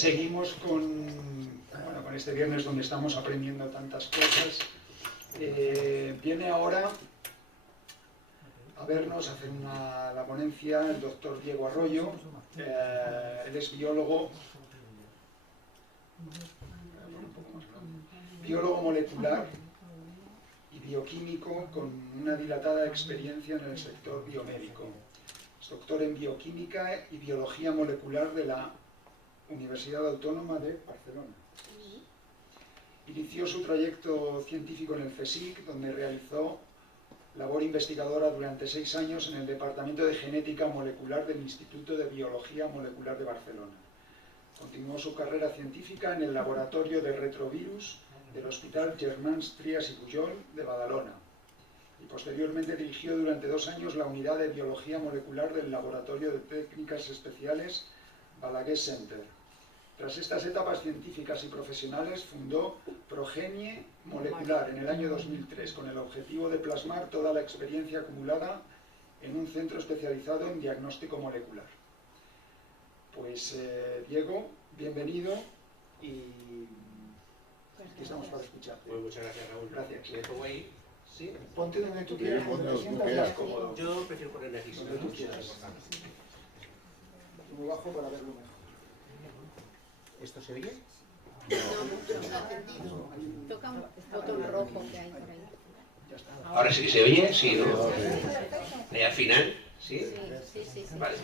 Seguimos con este viernes donde estamos aprendiendo tantas cosas. Viene ahora a vernos, a hacer la ponencia, el doctor Diego Arroyo. Él es biólogo molecular y bioquímico con una dilatada experiencia en el sector biomédico. Es doctor en bioquímica y biología molecular de la Universidad Autónoma de Barcelona. Inició su trayecto científico en el CSIC, donde realizó labor investigadora durante 6 años en el Departamento de Genética Molecular del Instituto de Biología Molecular de Barcelona. Continuó su carrera científica en el Laboratorio de Retrovirus del Hospital Germans Trias i Pujol de Badalona, y posteriormente dirigió durante 2 años la Unidad de Biología Molecular del Laboratorio de Técnicas Especiales Balaguer Center. Tras estas etapas científicas y profesionales, fundó Progenie Molecular en el año 2003, con el objetivo de plasmar toda la experiencia acumulada en un centro especializado en diagnóstico molecular. Pues Diego, bienvenido, y aquí estamos para escucharte. Bueno, muchas gracias, Raúl. Gracias. ¿Me pongo ahí? ¿Sí? Ponte donde tú quieras, donde te sientas más cómodo. Yo prefiero ponerme aquí. Donde tú quieras. Muy bajo para verlo mejor. ¿Esto se oye? Toca un botón rojo que hay por ahí. Ahora sí que se oye, sí, ¿no? Ahí al final, ¿sí? Sí. Vale.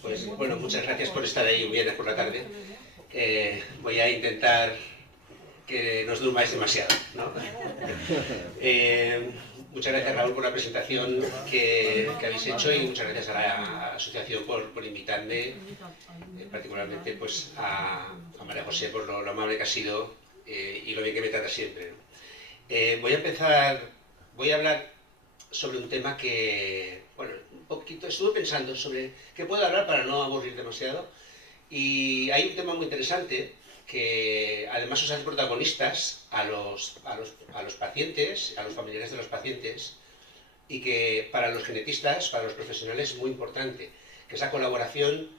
Pues bueno, muchas gracias por estar ahí un viernes por la tarde. Voy a intentar que no os durmáis demasiado, ¿no? Muchas gracias, Raúl, por la presentación que habéis hecho, y muchas gracias a la asociación por invitarme, particularmente pues a María José por lo amable que ha sido y lo bien que me trata siempre, ¿no? Voy a hablar sobre un tema que, bueno, un poquito estuve pensando sobre qué puedo hablar para no aburrir demasiado, y hay un tema muy interesante que además os hace protagonistas a los pacientes, a los familiares de los pacientes, y que para los genetistas, para los profesionales, es muy importante, que es la colaboración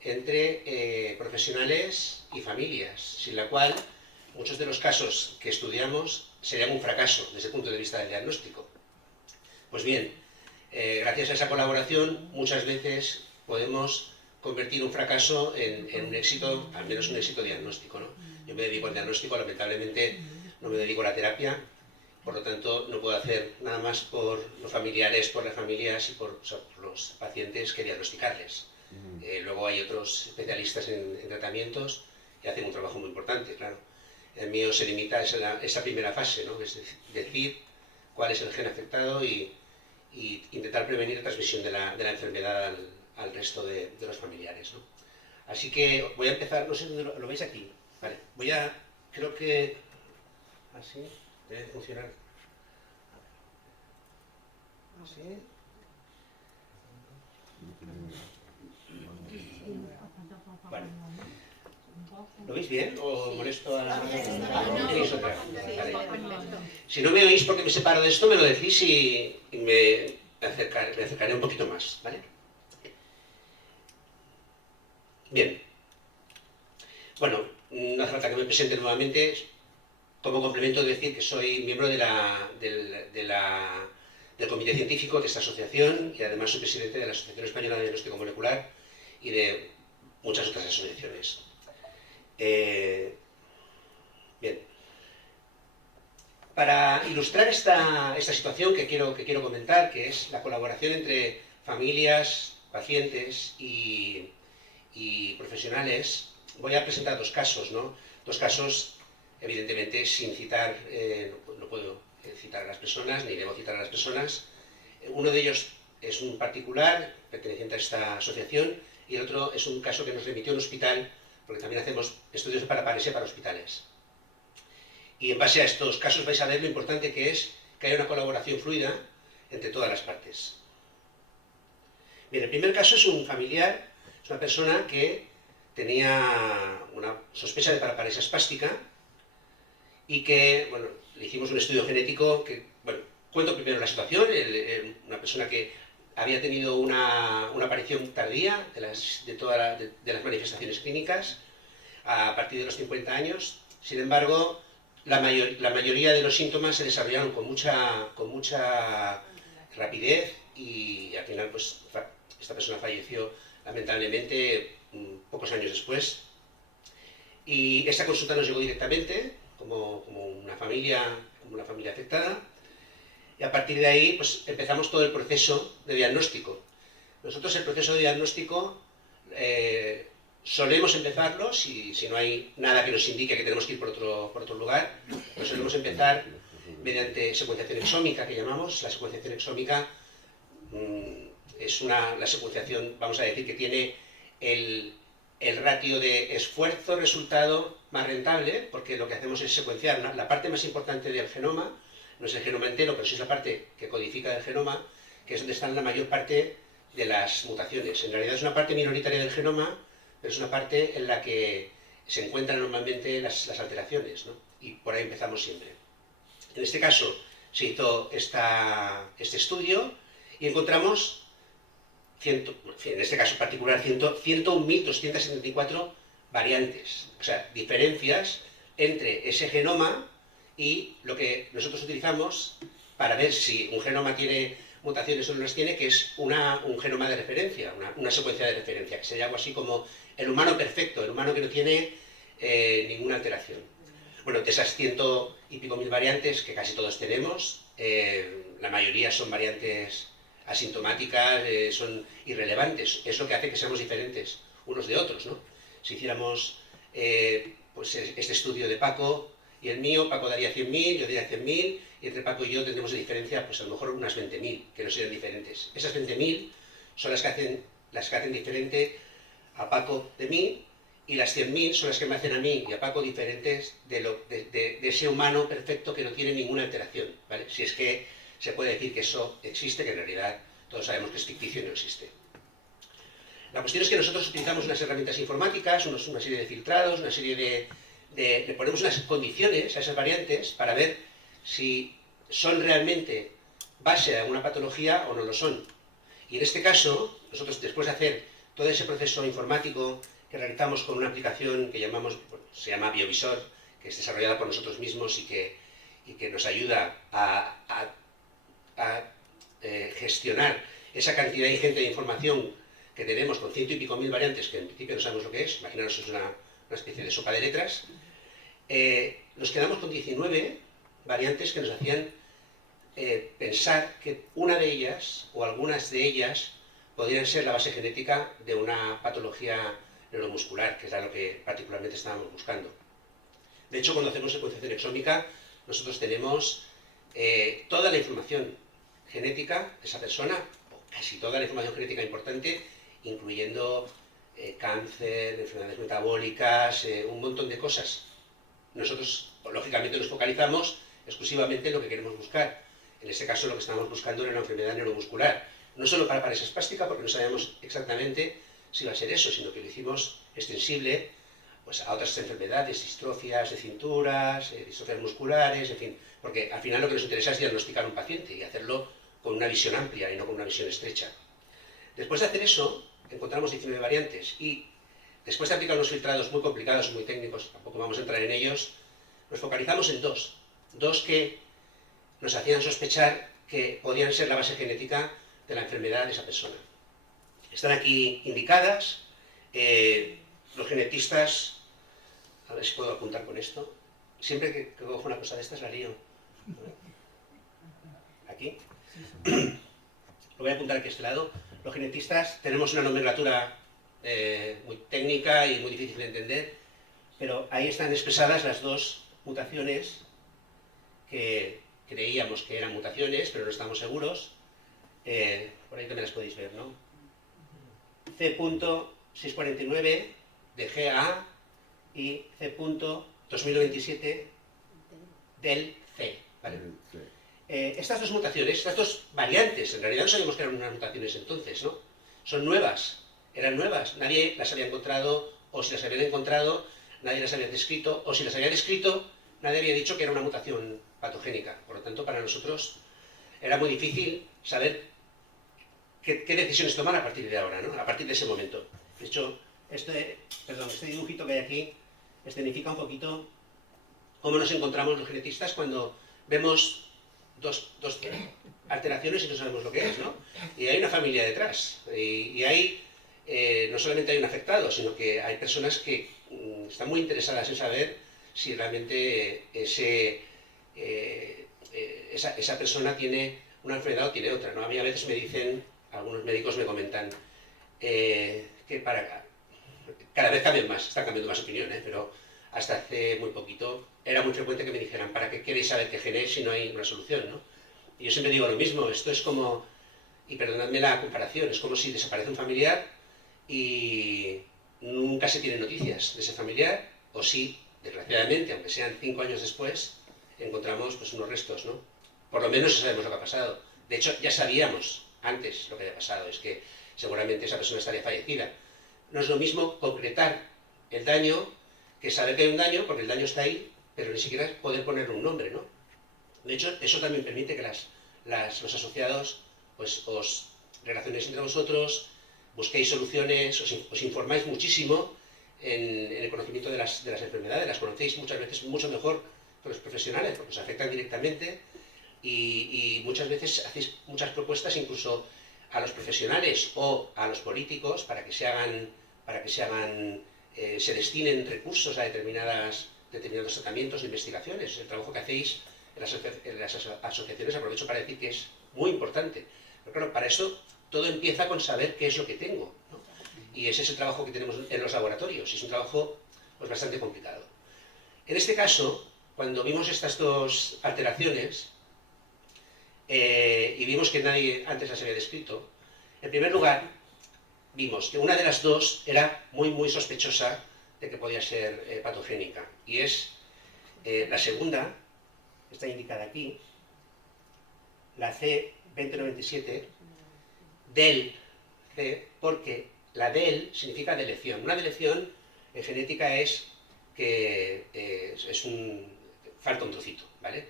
entre profesionales y familias, sin la cual muchos de los casos que estudiamos serían un fracaso desde el punto de vista del diagnóstico. Pues bien, gracias a esa colaboración muchas veces podemos convertir un fracaso en un éxito, al menos un éxito diagnóstico, ¿no? Yo me dedico al diagnóstico, lamentablemente no me dedico a la terapia, por lo tanto no puedo hacer nada más por los familiares, por las familias y por los pacientes que diagnosticarles. Luego hay otros especialistas en tratamientos que hacen un trabajo muy importante, claro. El mío se limita a esa primera fase, ¿no? Es decir cuál es el gen afectado y intentar prevenir la transmisión de la enfermedad al resto de los familiares, ¿no? Así que voy a empezar, no sé dónde lo veis aquí, vale, creo que así debe funcionar, así, vale. ¿Lo veis bien o molesto a la...? ¿Tenéis otra? Vale. Si no me oís porque me separo de esto, me lo decís y me acercaré un poquito más, ¿vale? Bien, bueno, no hace falta que me presente nuevamente. Como complemento, decir que soy miembro del comité científico de esta asociación, y además soy presidente de la Asociación Española de Diagnóstico Molecular y de muchas otras asociaciones. Bien, para ilustrar esta situación que quiero comentar, que es la colaboración entre familias, pacientes y profesionales, voy a presentar 2 casos, ¿no? 2 casos, evidentemente, sin citar, no puedo citar a las personas, ni debo citar a las personas. Uno de ellos es un particular, perteneciente a esta asociación, y el otro es un caso que nos remitió a un hospital, porque también hacemos estudios de paraparesia para hospitales. Y en base a estos casos vais a ver lo importante que es que haya una colaboración fluida entre todas las partes. Bien, el primer caso es un familiar. Es una persona que tenía una sospecha de paraparesia espástica y que, bueno, le hicimos un estudio genético que, bueno, cuento primero la situación. Una persona que había tenido una aparición tardía de las manifestaciones clínicas, a partir de los 50 años. Sin embargo, la mayoría de los síntomas se desarrollaron con mucha rapidez y al final pues, esta persona falleció lamentablemente pocos años después. Y esta consulta nos llegó directamente como una familia afectada. Y a partir de ahí pues, empezamos todo el proceso de diagnóstico. Nosotros el proceso de diagnóstico solemos empezarlo, si no hay nada que nos indique que tenemos que ir por otro lugar, lo solemos empezar mediante secuenciación exómica, que llamamos. La secuenciación exómica es la secuenciación, vamos a decir, que tiene el ratio de esfuerzo-resultado más rentable, porque lo que hacemos es secuenciar la parte más importante del genoma. No es el genoma entero, pero sí es la parte que codifica del genoma, que es donde están la mayor parte de las mutaciones. En realidad es una parte minoritaria del genoma, pero es una parte en la que se encuentran normalmente las alteraciones, ¿no? Y por ahí empezamos siempre. En este caso se hizo este estudio y encontramos, en este caso particular, 101.274 variantes, o sea, diferencias entre ese genoma y lo que nosotros utilizamos para ver si un genoma tiene mutaciones o no las tiene, que es un genoma de referencia, una secuencia de referencia, que sería algo así como el humano perfecto, el humano que no tiene ninguna alteración. Bueno, de esas 100 y pico mil variantes que casi todos tenemos, la mayoría son variantes asintomáticas, son irrelevantes. Es lo que hace que seamos diferentes unos de otros, ¿no? Si hiciéramos pues este estudio de Paco y el mío, Paco daría 100.000, yo daría 100.000, y entre Paco y yo tendremos de diferencia pues a lo mejor unas 20.000, que no serían diferentes. Esas 20.000 son las que hacen diferente a Paco de mí, y las 100.000 son las que me hacen a mí y a Paco diferentes de ese humano perfecto que no tiene ninguna alteración, ¿vale? Si es que se puede decir que eso existe, que en realidad todos sabemos que es ficticio y no existe. La cuestión es que nosotros utilizamos unas herramientas informáticas, una serie de filtrados, una serie le ponemos unas condiciones a esas variantes para ver si son realmente base de alguna patología o no lo son. Y en este caso, nosotros después de hacer todo ese proceso informático que realizamos con una aplicación que se llama Biovisor, que es desarrollada por nosotros mismos y que nos ayuda a gestionar esa cantidad ingente de información que tenemos con 100 y pico mil variantes, que en principio no sabemos lo que es, imaginaros es una especie de sopa de letras, nos quedamos con 19 variantes que nos hacían pensar que una de ellas, o algunas de ellas, podrían ser la base genética de una patología neuromuscular, que era lo que particularmente estábamos buscando. De hecho, cuando hacemos secuenciación exómica, nosotros tenemos toda la información genética de esa persona, o casi toda la información genética importante, incluyendo cáncer, enfermedades metabólicas, un montón de cosas. Nosotros, lógicamente, nos focalizamos exclusivamente en lo que queremos buscar. En este caso, lo que estábamos buscando era una enfermedad neuromuscular. No solo para parálisis espástica, porque no sabíamos exactamente si iba a ser eso, sino que lo hicimos extensible pues, a otras enfermedades, distrofias de cinturas, distrofias musculares, en fin, porque al final lo que nos interesa es diagnosticar a un paciente y hacerlo con una visión amplia y no con una visión estrecha. Después de hacer eso, encontramos 19 variantes y después de aplicar unos filtrados muy complicados y muy técnicos, tampoco vamos a entrar en ellos, nos focalizamos en dos que nos hacían sospechar que podían ser la base genética de la enfermedad de esa persona. Están aquí indicadas, los genetistas, a ver si puedo apuntar con esto, siempre que cojo una cosa de estas la lío. Aquí. Lo voy a apuntar aquí a este lado. Los genetistas tenemos una nomenclatura muy técnica y muy difícil de entender, pero ahí están expresadas las dos mutaciones que creíamos que eran mutaciones, pero no estamos seguros. Por ahí también las podéis ver, ¿no? C.649 de GA y C.2027 del C, ¿vale? Estas dos mutaciones, estas dos variantes, en realidad no sabíamos que eran unas mutaciones entonces, ¿no? Son nuevas, eran nuevas, nadie las había encontrado, o si las habían encontrado, nadie las había descrito, o si las había descrito, nadie había dicho que era una mutación patogénica. Por lo tanto, para nosotros era muy difícil saber qué decisiones tomar a partir de ahora, ¿no? A partir de ese momento. De hecho, este dibujito que hay aquí escenifica un poquito cómo nos encontramos los genetistas cuando vemos dos alteraciones y no sabemos lo que es, ¿no? Y hay una familia detrás, y hay, no solamente hay un afectado, sino que hay personas que están muy interesadas en saber si realmente esa persona tiene una enfermedad o tiene otra, ¿no? A mí a veces me dicen, algunos médicos me comentan, que cada vez cambian más, están cambiando más opinión, pero hasta hace muy poquito era muy frecuente que me dijeran, ¿para qué queréis saber qué gen es si no hay una solución, ¿no? Y yo siempre digo lo mismo, esto es como, y perdonadme la comparación, es como si desaparece un familiar y nunca se tienen noticias de ese familiar, o sí, desgraciadamente, aunque sean 5 años después, encontramos pues unos restos, ¿no? Por lo menos sabemos lo que ha pasado. De hecho, ya sabíamos antes lo que había pasado, es que seguramente esa persona estaría fallecida. No es lo mismo concretar el daño que saber que hay un daño, porque el daño está ahí, pero ni siquiera poder ponerle un nombre, ¿no? De hecho, eso también permite que los asociados pues, os relacionéis entre vosotros, busquéis soluciones, os informáis muchísimo en el conocimiento de las enfermedades, las conocéis muchas veces mucho mejor que los profesionales, porque os afectan directamente, y muchas veces hacéis muchas propuestas incluso a los profesionales o a los políticos para que se destinen recursos a determinados tratamientos o investigaciones. El trabajo que hacéis en las asociaciones, aprovecho para decir que es muy importante. Pero claro, para eso todo empieza con saber qué es lo que tengo, ¿no? Y ese es el trabajo que tenemos en los laboratorios, y es un trabajo pues, bastante complicado. En este caso, cuando vimos estas dos alteraciones, y vimos que nadie antes las había descrito, en primer lugar, vimos que una de las dos era muy sospechosa de que podía ser patogénica, y es la segunda, está indicada aquí, la C2097, del C, porque la del significa delección. Una delección en genética es que falta un trocito, ¿vale?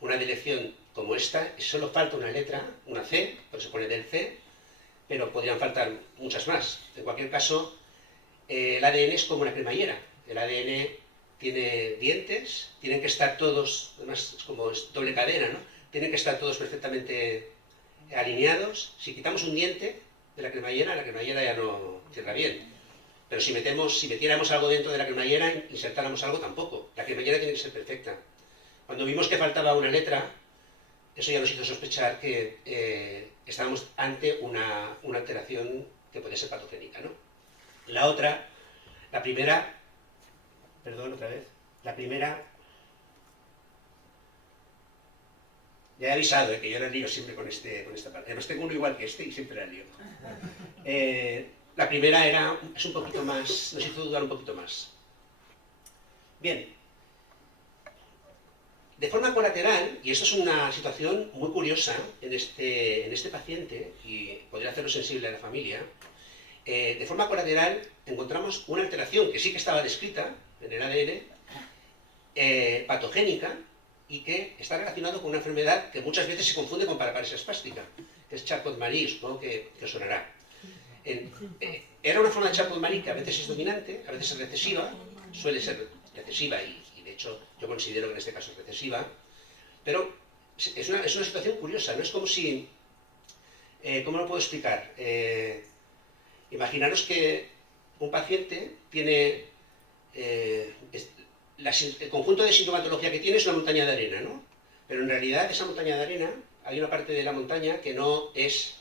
Una delección como esta, solo falta una letra, una C, por eso se pone del C, pero podrían faltar muchas más. En cualquier caso, el ADN es como una cremallera. El ADN tiene dientes, tienen que estar todos, además es doble cadena, ¿no? Tienen que estar todos perfectamente alineados. Si quitamos un diente de la cremallera ya no cierra bien. Pero si metiéramos algo dentro de la cremallera, insertáramos algo, tampoco. La cremallera tiene que ser perfecta. Cuando vimos que faltaba una letra, eso ya nos hizo sospechar que estábamos ante una alteración que podía ser patogénica, ¿no? La primera, ya he avisado que yo la lío siempre con esta parte. Además tengo uno igual que este y siempre la lío. La primera es un poquito más, nos hizo dudar un poquito más. Bien. De forma colateral, y esto es una situación muy curiosa en este paciente, y podría hacerlo sensible a la familia, de forma colateral encontramos una alteración que sí que estaba descrita en el ADN, patogénica, y que está relacionado con una enfermedad que muchas veces se confunde con paraparesia espástica, que es Charcot-Marie, supongo que os sonará. Era una forma de Charcot-Marie que a veces es dominante, a veces es recesiva, suele ser recesiva y de hecho yo considero que en este caso es recesiva, pero es una situación curiosa, no es como si, ¿cómo lo puedo explicar? Imaginaros que un paciente tiene, el conjunto de sintomatología que tiene es una montaña de arena, ¿no? Pero en realidad esa montaña de arena, hay una parte de la montaña que no es,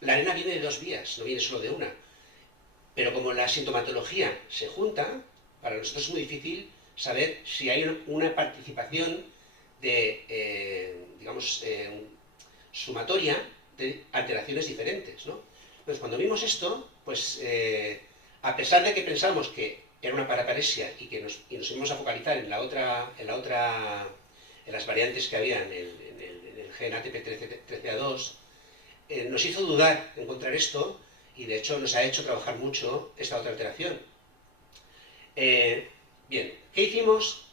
la arena viene de dos vías, no viene solo de una. Pero como la sintomatología se junta, para nosotros es muy difícil saber si hay una participación sumatoria de alteraciones diferentes, ¿no? Entonces, cuando vimos esto, pues, a pesar de que pensamos que era una paraparesia y nos íbamos a focalizar en las variantes que había en el gen ATP13A2, nos hizo dudar encontrar esto, y de hecho nos ha hecho trabajar mucho esta otra alteración. Bien, ¿qué hicimos?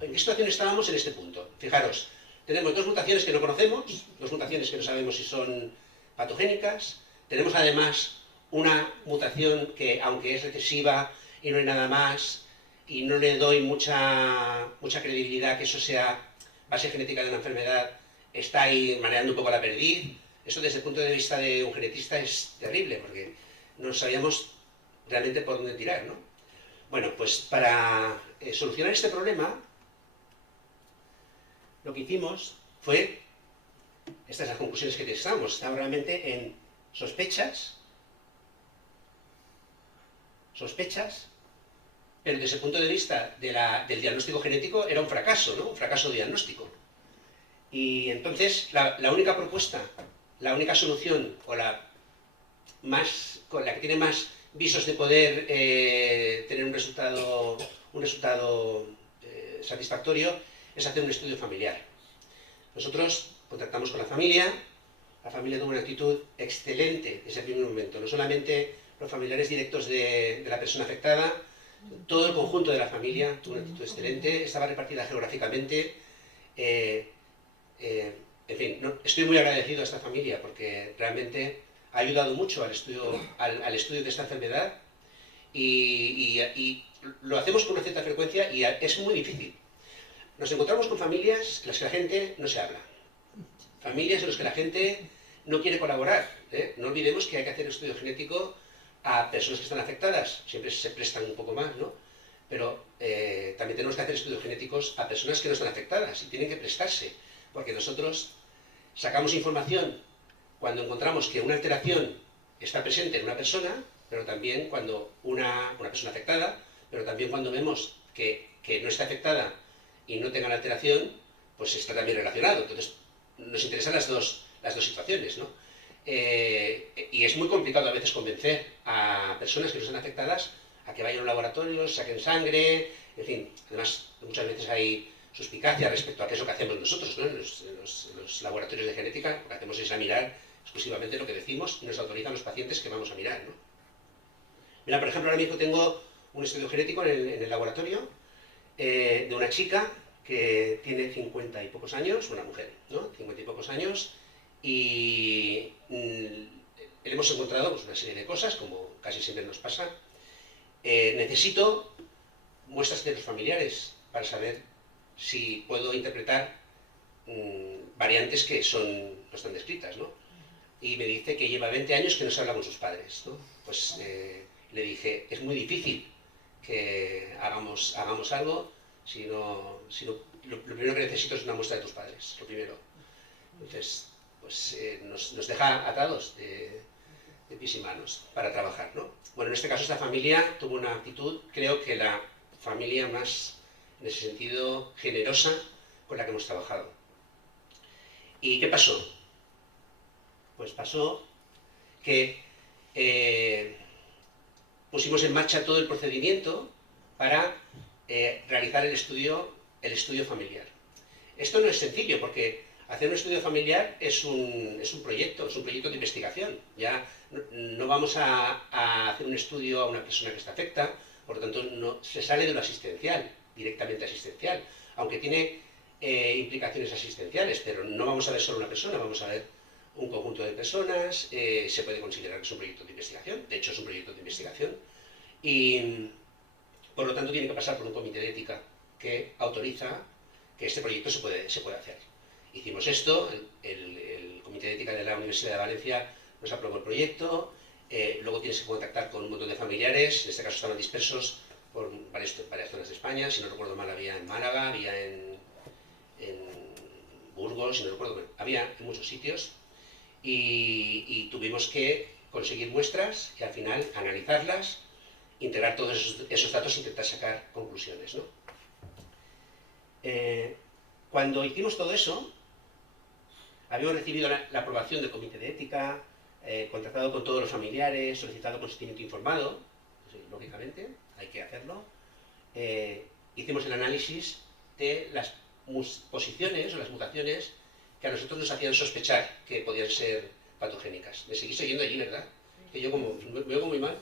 ¿En qué situación estábamos en este punto? Fijaros, tenemos dos mutaciones que no conocemos, dos mutaciones que no sabemos si son patogénicas, tenemos además una mutación que, aunque es recesiva y no hay nada más, y no le doy mucha credibilidad que eso sea base genética de una enfermedad, está ahí mareando un poco la perdiz. Eso desde el punto de vista de un genetista es terrible, porque no sabíamos realmente por dónde tirar, ¿no? Bueno, pues para solucionar este problema, lo que hicimos fue, estas son las conclusiones que estábamos realmente en sospechas, pero desde el punto de vista del diagnóstico genético era un fracaso, ¿no? Un fracaso diagnóstico. Y entonces la única propuesta, la única solución, con la que tiene más visos de poder tener un resultado satisfactorio, es hacer un estudio familiar. Nosotros contactamos con la familia tuvo una actitud excelente desde el primer momento, no solamente los familiares directos de la persona afectada, todo el conjunto de la familia tuvo una actitud excelente, estaba repartida geográficamente. En fin, estoy muy agradecido a esta familia porque realmente ha ayudado mucho al estudio de esta enfermedad y lo hacemos con una cierta frecuencia y es muy difícil. Nos encontramos con familias en las que la gente no se habla, familias en las que la gente no quiere colaborar, ¿eh? No olvidemos que hay que hacer estudio genético a personas que están afectadas, siempre se prestan un poco más, ¿no? Pero también tenemos que hacer estudios genéticos a personas que no están afectadas y tienen que prestarse, porque nosotros sacamos información cuando encontramos que una alteración está presente en una persona, pero también cuando una persona afectada, pero también cuando vemos que no está afectada y no tenga la alteración, pues está también relacionado. Entonces, nos interesan las dos situaciones, ¿no? Y es muy complicado a veces convencer a personas que no están afectadas a que vayan a un laboratorio, saquen sangre, en fin. Además, muchas veces hay suspicacia respecto a qué es lo que hacemos nosotros, ¿no? En los laboratorios de genética, lo que hacemos es mirar exclusivamente lo que decimos y nos autorizan los pacientes que vamos a mirar, ¿no? Mira, por ejemplo, ahora mismo tengo un estudio genético en el laboratorio de una chica que tiene 50 y pocos años, una mujer, ¿no? 50 y pocos años, y le hemos encontrado pues, una serie de cosas, como casi siempre nos pasa. Necesito muestras de los familiares para saber si puedo interpretar variantes que no están descritas, ¿no? Y me dice que lleva 20 años que no se habla con sus padres, ¿no? Pues le dije, es muy difícil que hagamos algo si lo primero que necesito es una muestra de tus padres, lo primero. Entonces, pues nos deja atados de pies y manos para trabajar, ¿no? Bueno, en este caso esta familia tuvo una actitud, creo que la familia más, en ese sentido, generosa con la que hemos trabajado. ¿Y qué pasó? Pues pasó que pusimos en marcha todo el procedimiento para realizar el estudio familiar. Esto no es sencillo porque hacer un estudio familiar es un proyecto de investigación. Ya no vamos a hacer un estudio a una persona que está afecta, por lo tanto no se sale de lo asistencial, directamente asistencial, aunque tiene implicaciones asistenciales, pero no vamos a ver solo una persona, vamos a ver un conjunto de personas. Se puede considerar que es un proyecto de investigación, de hecho es un proyecto de investigación, y por lo tanto tiene que pasar por un comité de ética que autoriza que este proyecto se puede hacer. Hicimos esto, el comité de ética de la Universidad de Valencia nos aprobó el proyecto, luego tienes que contactar con un montón de familiares, en este caso estaban dispersos por varias zonas de España, si no recuerdo mal había en Málaga, había en Burgos, si no recuerdo mal, había en muchos sitios, y tuvimos que conseguir muestras y al final analizarlas, integrar todos esos datos e intentar sacar conclusiones, ¿no? Cuando hicimos todo eso, habíamos recibido la aprobación del comité de ética, contactado con todos los familiares, solicitado consentimiento informado, pues, lógicamente, hay que hacerlo. Hicimos el análisis de las posiciones o las mutaciones que a nosotros nos hacían sospechar que podían ser patogénicas. Me seguís oyendo allí, ¿verdad? Que yo me oigo muy mal.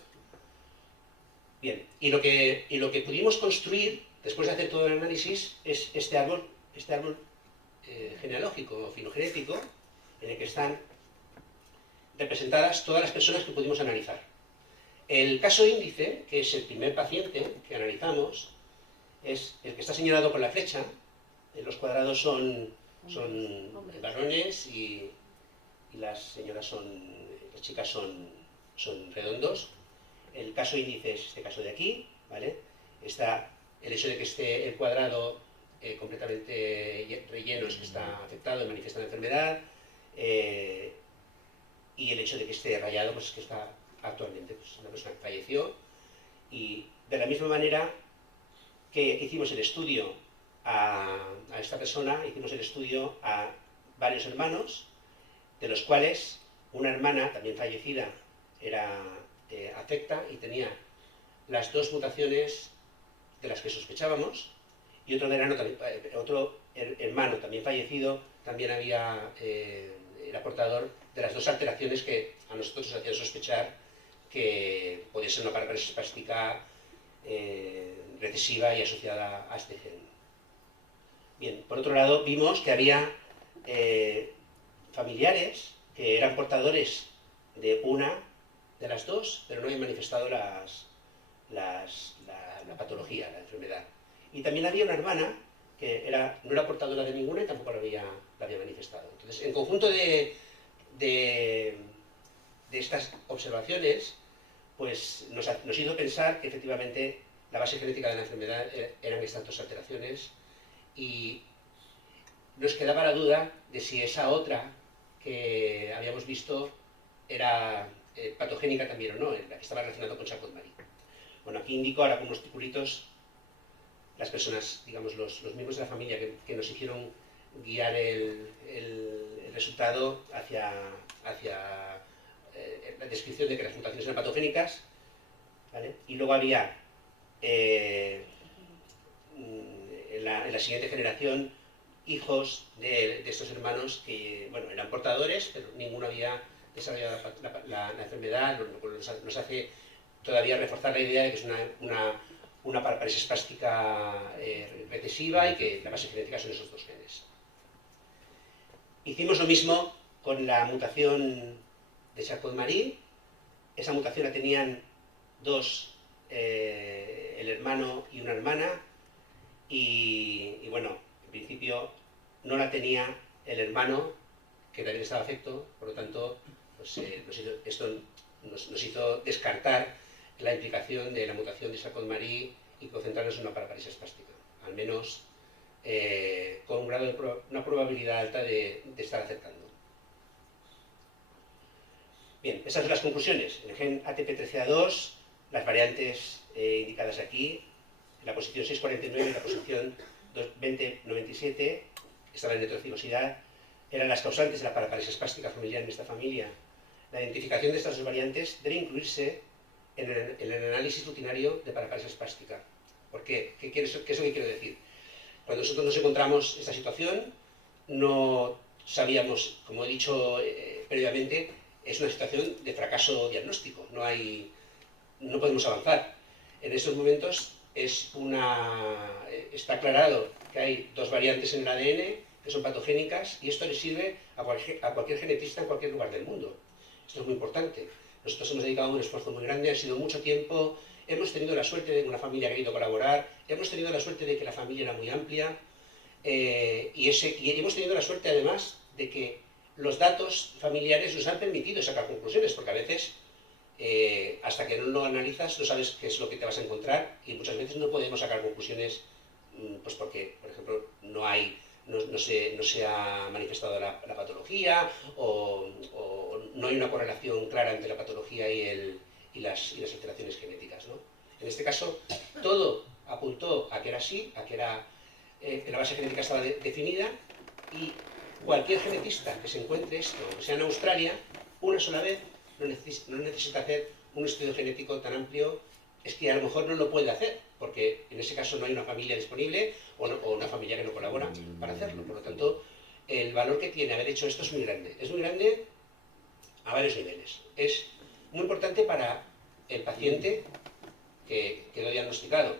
Bien, y lo que pudimos construir, después de hacer todo el análisis, es este árbol genealógico o filogenético, en el que están representadas todas las personas que pudimos analizar. El caso índice, que es el primer paciente que analizamos, es el que está señalado con la flecha. Los cuadrados son varones y las chicas son redondos. El caso índice es este caso de aquí, ¿vale? Está el hecho de que esté el cuadrado completamente relleno es que está afectado y manifiesta la enfermedad, y el hecho de que esté rayado pues es que está actualmente pues, una persona que falleció. Y de la misma manera que hicimos el estudio a esta persona, hicimos el estudio a varios hermanos, de los cuales una hermana también fallecida era afecta y tenía las dos mutaciones de las que sospechábamos, y otro hermano también fallecido también era portador de las dos alteraciones que a nosotros nos hacían sospechar que podía ser una parálisis espástica recesiva y asociada a este gen. Bien, por otro lado vimos que había familiares que eran portadores de una de las dos, pero no habían manifestado la patología, la enfermedad. Y también había una hermana que no era portadora de ninguna y tampoco la había manifestado. Entonces, en conjunto de estas observaciones, pues nos hizo pensar que efectivamente la base genética de la enfermedad eran estas dos alteraciones, y nos quedaba la duda de si esa otra que habíamos visto era patogénica también o no, la que estaba relacionada con Charcot-Marie. Bueno, aquí indico ahora con unos circulitos las personas, digamos, los miembros de la familia que nos hicieron guiar el resultado hacia la descripción de que las mutaciones eran patogénicas, ¿vale? Y luego había en la siguiente generación hijos de estos hermanos que, bueno, eran portadores, pero ninguno había desarrollado la enfermedad, lo cual nos hace todavía reforzar la idea de que es una parálisis espástica recesiva y que la base genética son esos dos genes. Hicimos lo mismo con la mutación de Charcot-Marie. Esa mutación la tenían dos, el hermano y una hermana, y bueno, en principio no la tenía el hermano, que también estaba afecto, por lo tanto, pues, esto nos hizo descartar la implicación de la mutación de Charcot-Marie y concentrarnos en una parálisis espástica, al menos con un grado una probabilidad alta de estar acertando. Bien, esas son las conclusiones. En el gen ATP13A2, las variantes indicadas aquí, en la posición 649 y la posición 2097, estaban en heterocigosidad, eran las causantes de la parálisis espástica familiar en esta familia. La identificación de estas dos variantes debe incluirse en el análisis rutinario de parálisis espástica. ¿Por qué? ¿Qué es lo que quiero decir? Cuando nosotros nos encontramos en esta situación, no sabíamos, como he dicho previamente, es una situación de fracaso diagnóstico, no podemos avanzar. En estos momentos está aclarado que hay dos variantes en el ADN que son patogénicas, y esto le sirve a cualquier genetista en cualquier lugar del mundo. Esto es muy importante. Nosotros hemos dedicado un esfuerzo muy grande, ha sido mucho tiempo, hemos tenido la suerte de que una familia ha querido colaborar, hemos tenido la suerte de que la familia era muy amplia, y hemos tenido la suerte además de que los datos familiares nos han permitido sacar conclusiones, porque a veces hasta que no lo analizas no sabes qué es lo que te vas a encontrar, y muchas veces no podemos sacar conclusiones pues porque, por ejemplo, no se ha manifestado la patología, o no hay una correlación clara entre la patología y las alteraciones genéticas, ¿no? En este caso, todo apuntó a que era así, a que la base genética estaba definida, y cualquier genetista que se encuentre esto, sea en Australia, una sola vez, no necesita hacer un estudio genético tan amplio. Es que a lo mejor no lo puede hacer, porque en ese caso no hay una familia disponible o una familia que no colabora para hacerlo. Por lo tanto, el valor que tiene haber hecho esto es muy grande. Es muy grande a varios niveles. Es muy importante para el paciente que quedó diagnosticado.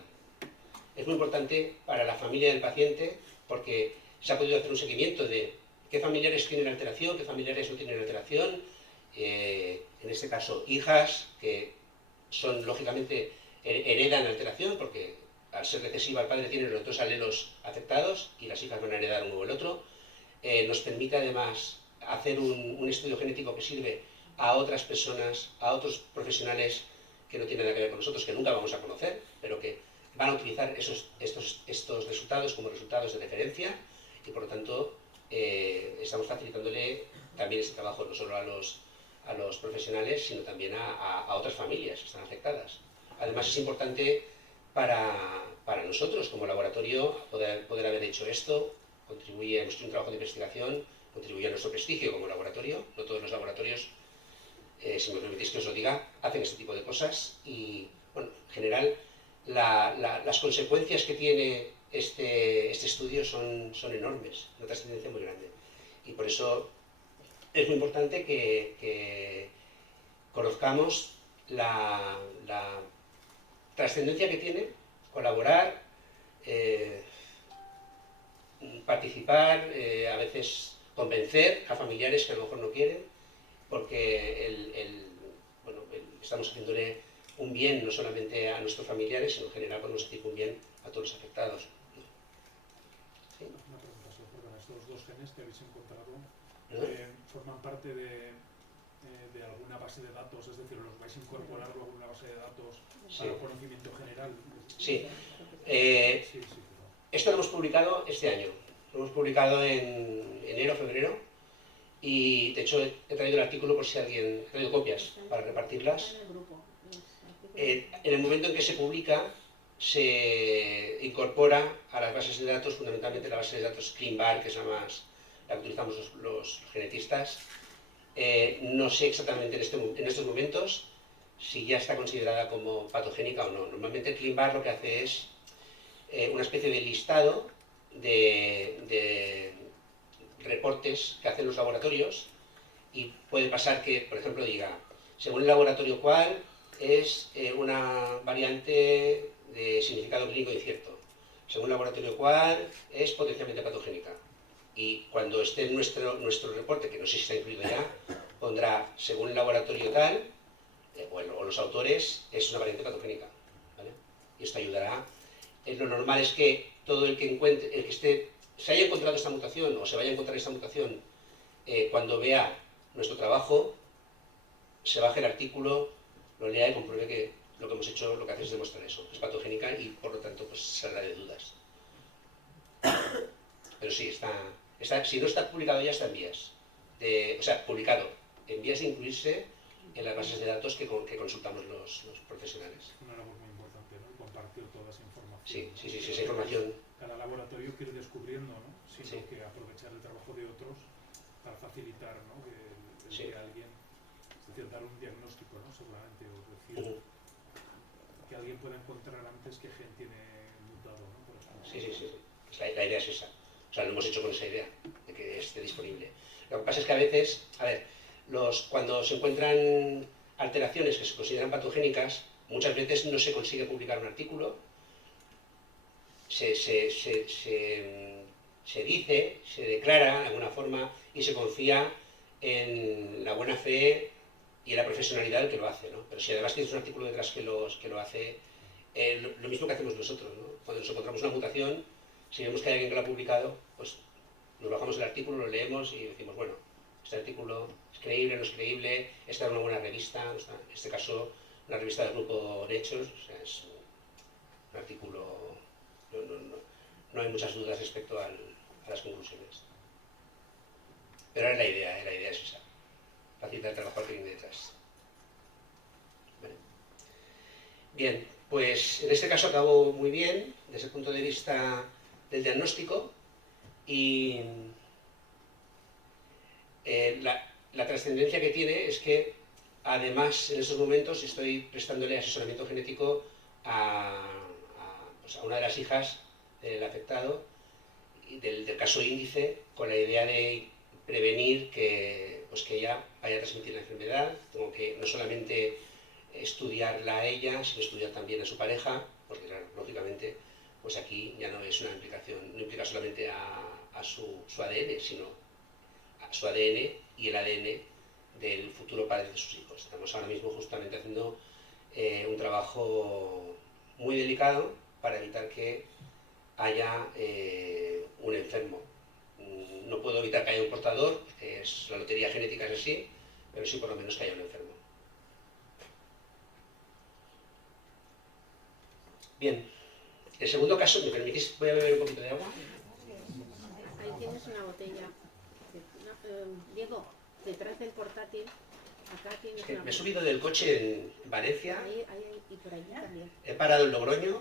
Es muy importante para la familia del paciente, porque se ha podido hacer un seguimiento de qué familiares tienen alteración, qué familiares no tienen alteración. En este caso, hijas que son lógicamente, heredan alteración, porque al ser recesiva el padre tiene los dos alelos afectados y las hijas van a heredar uno o el otro. Nos permite además hacer un estudio genético que sirve a otras personas, a otros profesionales que no tienen nada que ver con nosotros, que nunca vamos a conocer, pero que van a utilizar estos resultados como resultados de referencia y por lo tanto estamos facilitándole también este trabajo no solo a los profesionales, sino también a otras familias que están afectadas. Además es importante para nosotros como laboratorio poder haber hecho esto, contribuye a nuestro trabajo de investigación, contribuye a nuestro prestigio como laboratorio. No todos los laboratorios, si me permitís que os lo diga, hacen este tipo de cosas y, bueno, en general, las consecuencias que tiene este estudio son enormes, una trascendencia muy grande. Y por eso es muy importante que conozcamos la trascendencia que tiene colaborar, participar, a veces convencer a familiares que a lo mejor no quieren, porque estamos haciéndole un bien no solamente a nuestros familiares, sino en general podemos hacer un bien a todos los afectados. ¿Sí? Una pregunta, solo, perdona, estos dos genes que habéis encontrado forman parte de alguna base de datos, es decir, ¿los vais a incorporar luego en una base de datos para conocimiento general? Sí. Sí, Esto lo hemos publicado este año, lo hemos publicado en enero, febrero, y de hecho he traído el artículo por si alguien, he traído copias para repartirlas. En el momento en que se publica, se incorpora a las bases de datos, fundamentalmente la base de datos ClinVar, que es la que utilizamos los genetistas. No sé exactamente en estos momentos si ya está considerada como patogénica o no. Normalmente ClinVar lo que hace es una especie de listado de reportes que hacen los laboratorios y puede pasar que, por ejemplo, diga, según el laboratorio cual es una variante de significado clínico incierto, según el laboratorio cual es potencialmente patogénica. Y cuando esté en nuestro reporte, que no sé si está incluido ya, pondrá, según el laboratorio tal, o los autores, es una variante patogénica, ¿vale? Y esto ayudará. Lo normal es que todo el que se haya encontrado esta mutación o se vaya a encontrar esta mutación, cuando vea nuestro trabajo, se baje el artículo, lo lea y compruebe que lo que hemos hecho, lo que hace es demostrar eso, es patogénica y por lo tanto pues saldrá de dudas. Pero sí, si no está publicado ya está en vías. O sea, publicado, en vías de incluirse en las bases de datos que consultamos los profesionales. Una labor muy importante, ¿no? Compartir toda esa información. Sí, esa información. Cada laboratorio quiere descubriendo, ¿no? Sino Sí. que aprovechar el trabajo de otros para facilitar, ¿no? Sí. Que alguien, es decir, dar un diagnóstico, ¿no? Seguramente, o decir que alguien pueda encontrar antes qué gen tiene mutado, ¿no? Por ejemplo. Sí. La idea es esa. O sea, lo hemos hecho con esa idea, de que esté disponible. Lo que pasa es que a veces, cuando se encuentran alteraciones que se consideran patogénicas, muchas veces no se consigue publicar un artículo, se dice, se declara de alguna forma y se confía en la buena fe y en la profesionalidad del que lo hace, ¿no? Pero si además tienes un artículo detrás que lo hace, lo mismo que hacemos nosotros, ¿no? Cuando nos encontramos una mutación, si vemos que hay alguien que lo ha publicado, pues nos bajamos el artículo, lo leemos y decimos, bueno, este artículo es creíble, no es creíble, está en una buena revista, en este caso una revista del grupo Nature, o sea, es un artículo, no hay muchas dudas respecto a las conclusiones. Pero la idea es esa, facilitar el trabajo que viene detrás. Vale. Bien, pues en este caso acabó muy bien desde el punto de vista del diagnóstico y la trascendencia que tiene es que además en estos momentos estoy prestándole asesoramiento genético a una de las hijas del afectado del caso índice, con la idea de prevenir que ella vaya a transmitir la enfermedad. Tengo que no solamente estudiarla a ella, sino estudiar también a su pareja, porque claro, lógicamente pues aquí ya no es una implicación, no implica solamente a su ADN, sino a su ADN y el ADN del futuro padre de sus hijos. Estamos ahora mismo justamente haciendo un trabajo muy delicado para evitar que haya un enfermo. No puedo evitar que haya un portador, la lotería genética es así, pero sí por lo menos que haya un enfermo. Bien, el segundo caso, ¿me permitís? Voy a beber un poquito de agua. Ahí tienes una botella. Diego, detrás del portátil, acá tienes una Me he subido del coche en Valencia, Ahí, y por allí también. he parado en Logroño,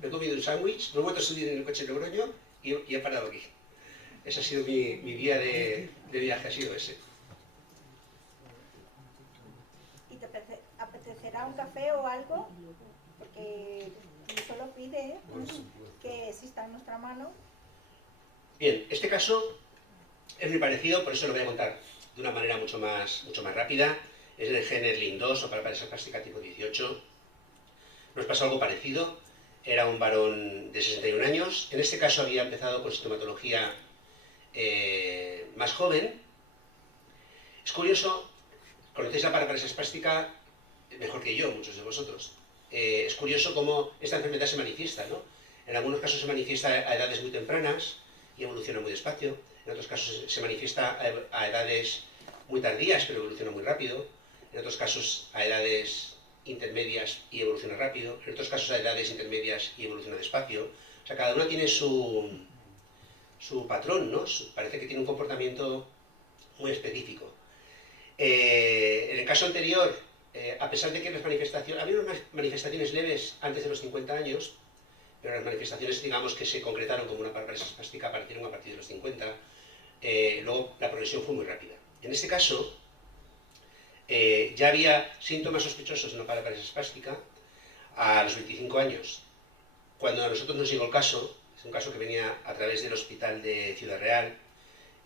me he comido un sándwich, me he vuelto a subir en el coche en Logroño y he parado aquí. Ese ha sido mi día de viaje, ha sido ese. ¿Y te apetecerá un café o algo? Porque solo pide que exista en nuestra mano. Bien, este caso es muy parecido, por eso lo voy a contar de una manera mucho más rápida. Es el gen ERLIN2 o paraparesia espástica tipo 18. Nos pasó algo parecido. Era un varón de 61 años. En este caso había empezado con sintomatología más joven. Es curioso, conocéis la paraparesia espástica mejor que yo, muchos de vosotros. Es curioso cómo esta enfermedad se manifiesta, ¿no? En algunos casos se manifiesta a edades muy tempranas y evoluciona muy despacio. En otros casos se manifiesta a edades muy tardías, pero evoluciona muy rápido. En otros casos a edades intermedias y evoluciona rápido. En otros casos a edades intermedias y evoluciona despacio. O sea, cada una tiene su patrón, ¿no? Parece que tiene un comportamiento muy específico. En el caso anterior, a pesar de que las manifestaciones, había unas manifestaciones leves antes de los 50 años, pero las manifestaciones, digamos, que se concretaron como una paraparesia espástica aparecieron a partir de los 50, luego la progresión fue muy rápida. En este caso, ya había síntomas sospechosos de una paraparesia espástica a los 25 años. Cuando a nosotros nos llegó el caso, es un caso que venía a través del hospital de Ciudad Real,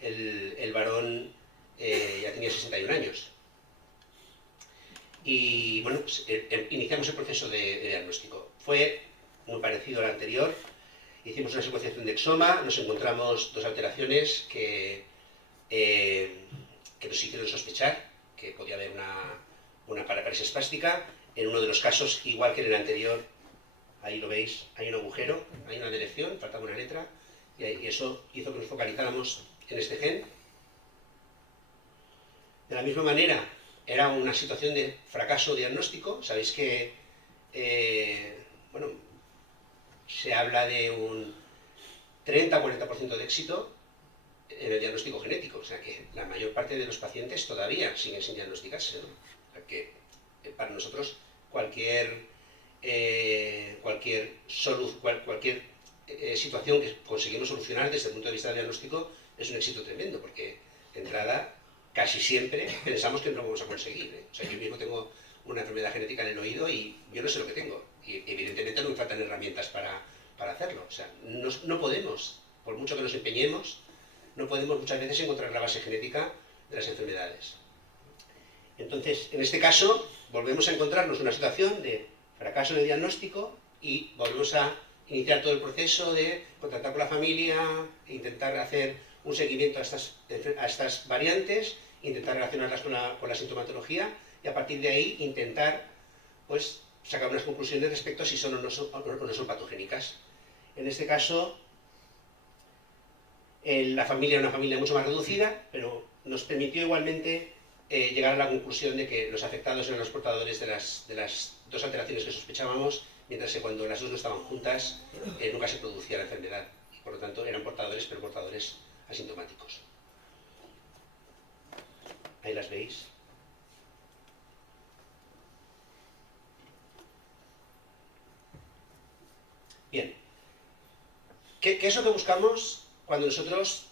el varón ya tenía 61 años. Y bueno, pues, iniciamos el proceso de diagnóstico. Fue muy parecido al anterior. Hicimos una secuenciación de exoma, nos encontramos dos alteraciones que nos hicieron sospechar que podía haber una paraparesia espástica. En uno de los casos, igual que en el anterior, ahí lo veis, hay un agujero, hay una delección, faltaba una letra, y eso hizo que nos focalizáramos en este gen. De la misma manera, era una situación de fracaso diagnóstico. Sabéis que bueno, se habla de un 30-40% de éxito en el diagnóstico genético, o sea que la mayor parte de los pacientes todavía siguen sin diagnosticarse, ¿no? O sea que para nosotros cualquier situación que conseguimos solucionar desde el punto de vista del diagnóstico es un éxito tremendo, porque de entrada casi siempre pensamos que no lo vamos a conseguir, ¿eh? O sea, yo mismo tengo una enfermedad genética en el oído y yo no sé lo que tengo, y evidentemente no me faltan herramientas para hacerlo. O sea, no podemos, por mucho que nos empeñemos, no podemos muchas veces encontrar la base genética de las enfermedades. Entonces, en este caso, volvemos a encontrarnos una situación de fracaso en el diagnóstico y volvemos a iniciar todo el proceso de contactar con la familia, intentar hacer un seguimiento a estas variantes, intentar relacionarlas con la sintomatología y a partir de ahí intentar pues, sacar unas conclusiones respecto a si son o no son patogénicas. En este caso, la familia era una familia mucho más reducida, pero nos permitió igualmente llegar a la conclusión de que los afectados eran los portadores de las dos alteraciones que sospechábamos, mientras que cuando las dos no estaban juntas nunca se producía la enfermedad. Y por lo tanto eran portadores, pero portadores asintomáticos. Ahí las veis. Bien. ¿Qué es lo que buscamos cuando nosotros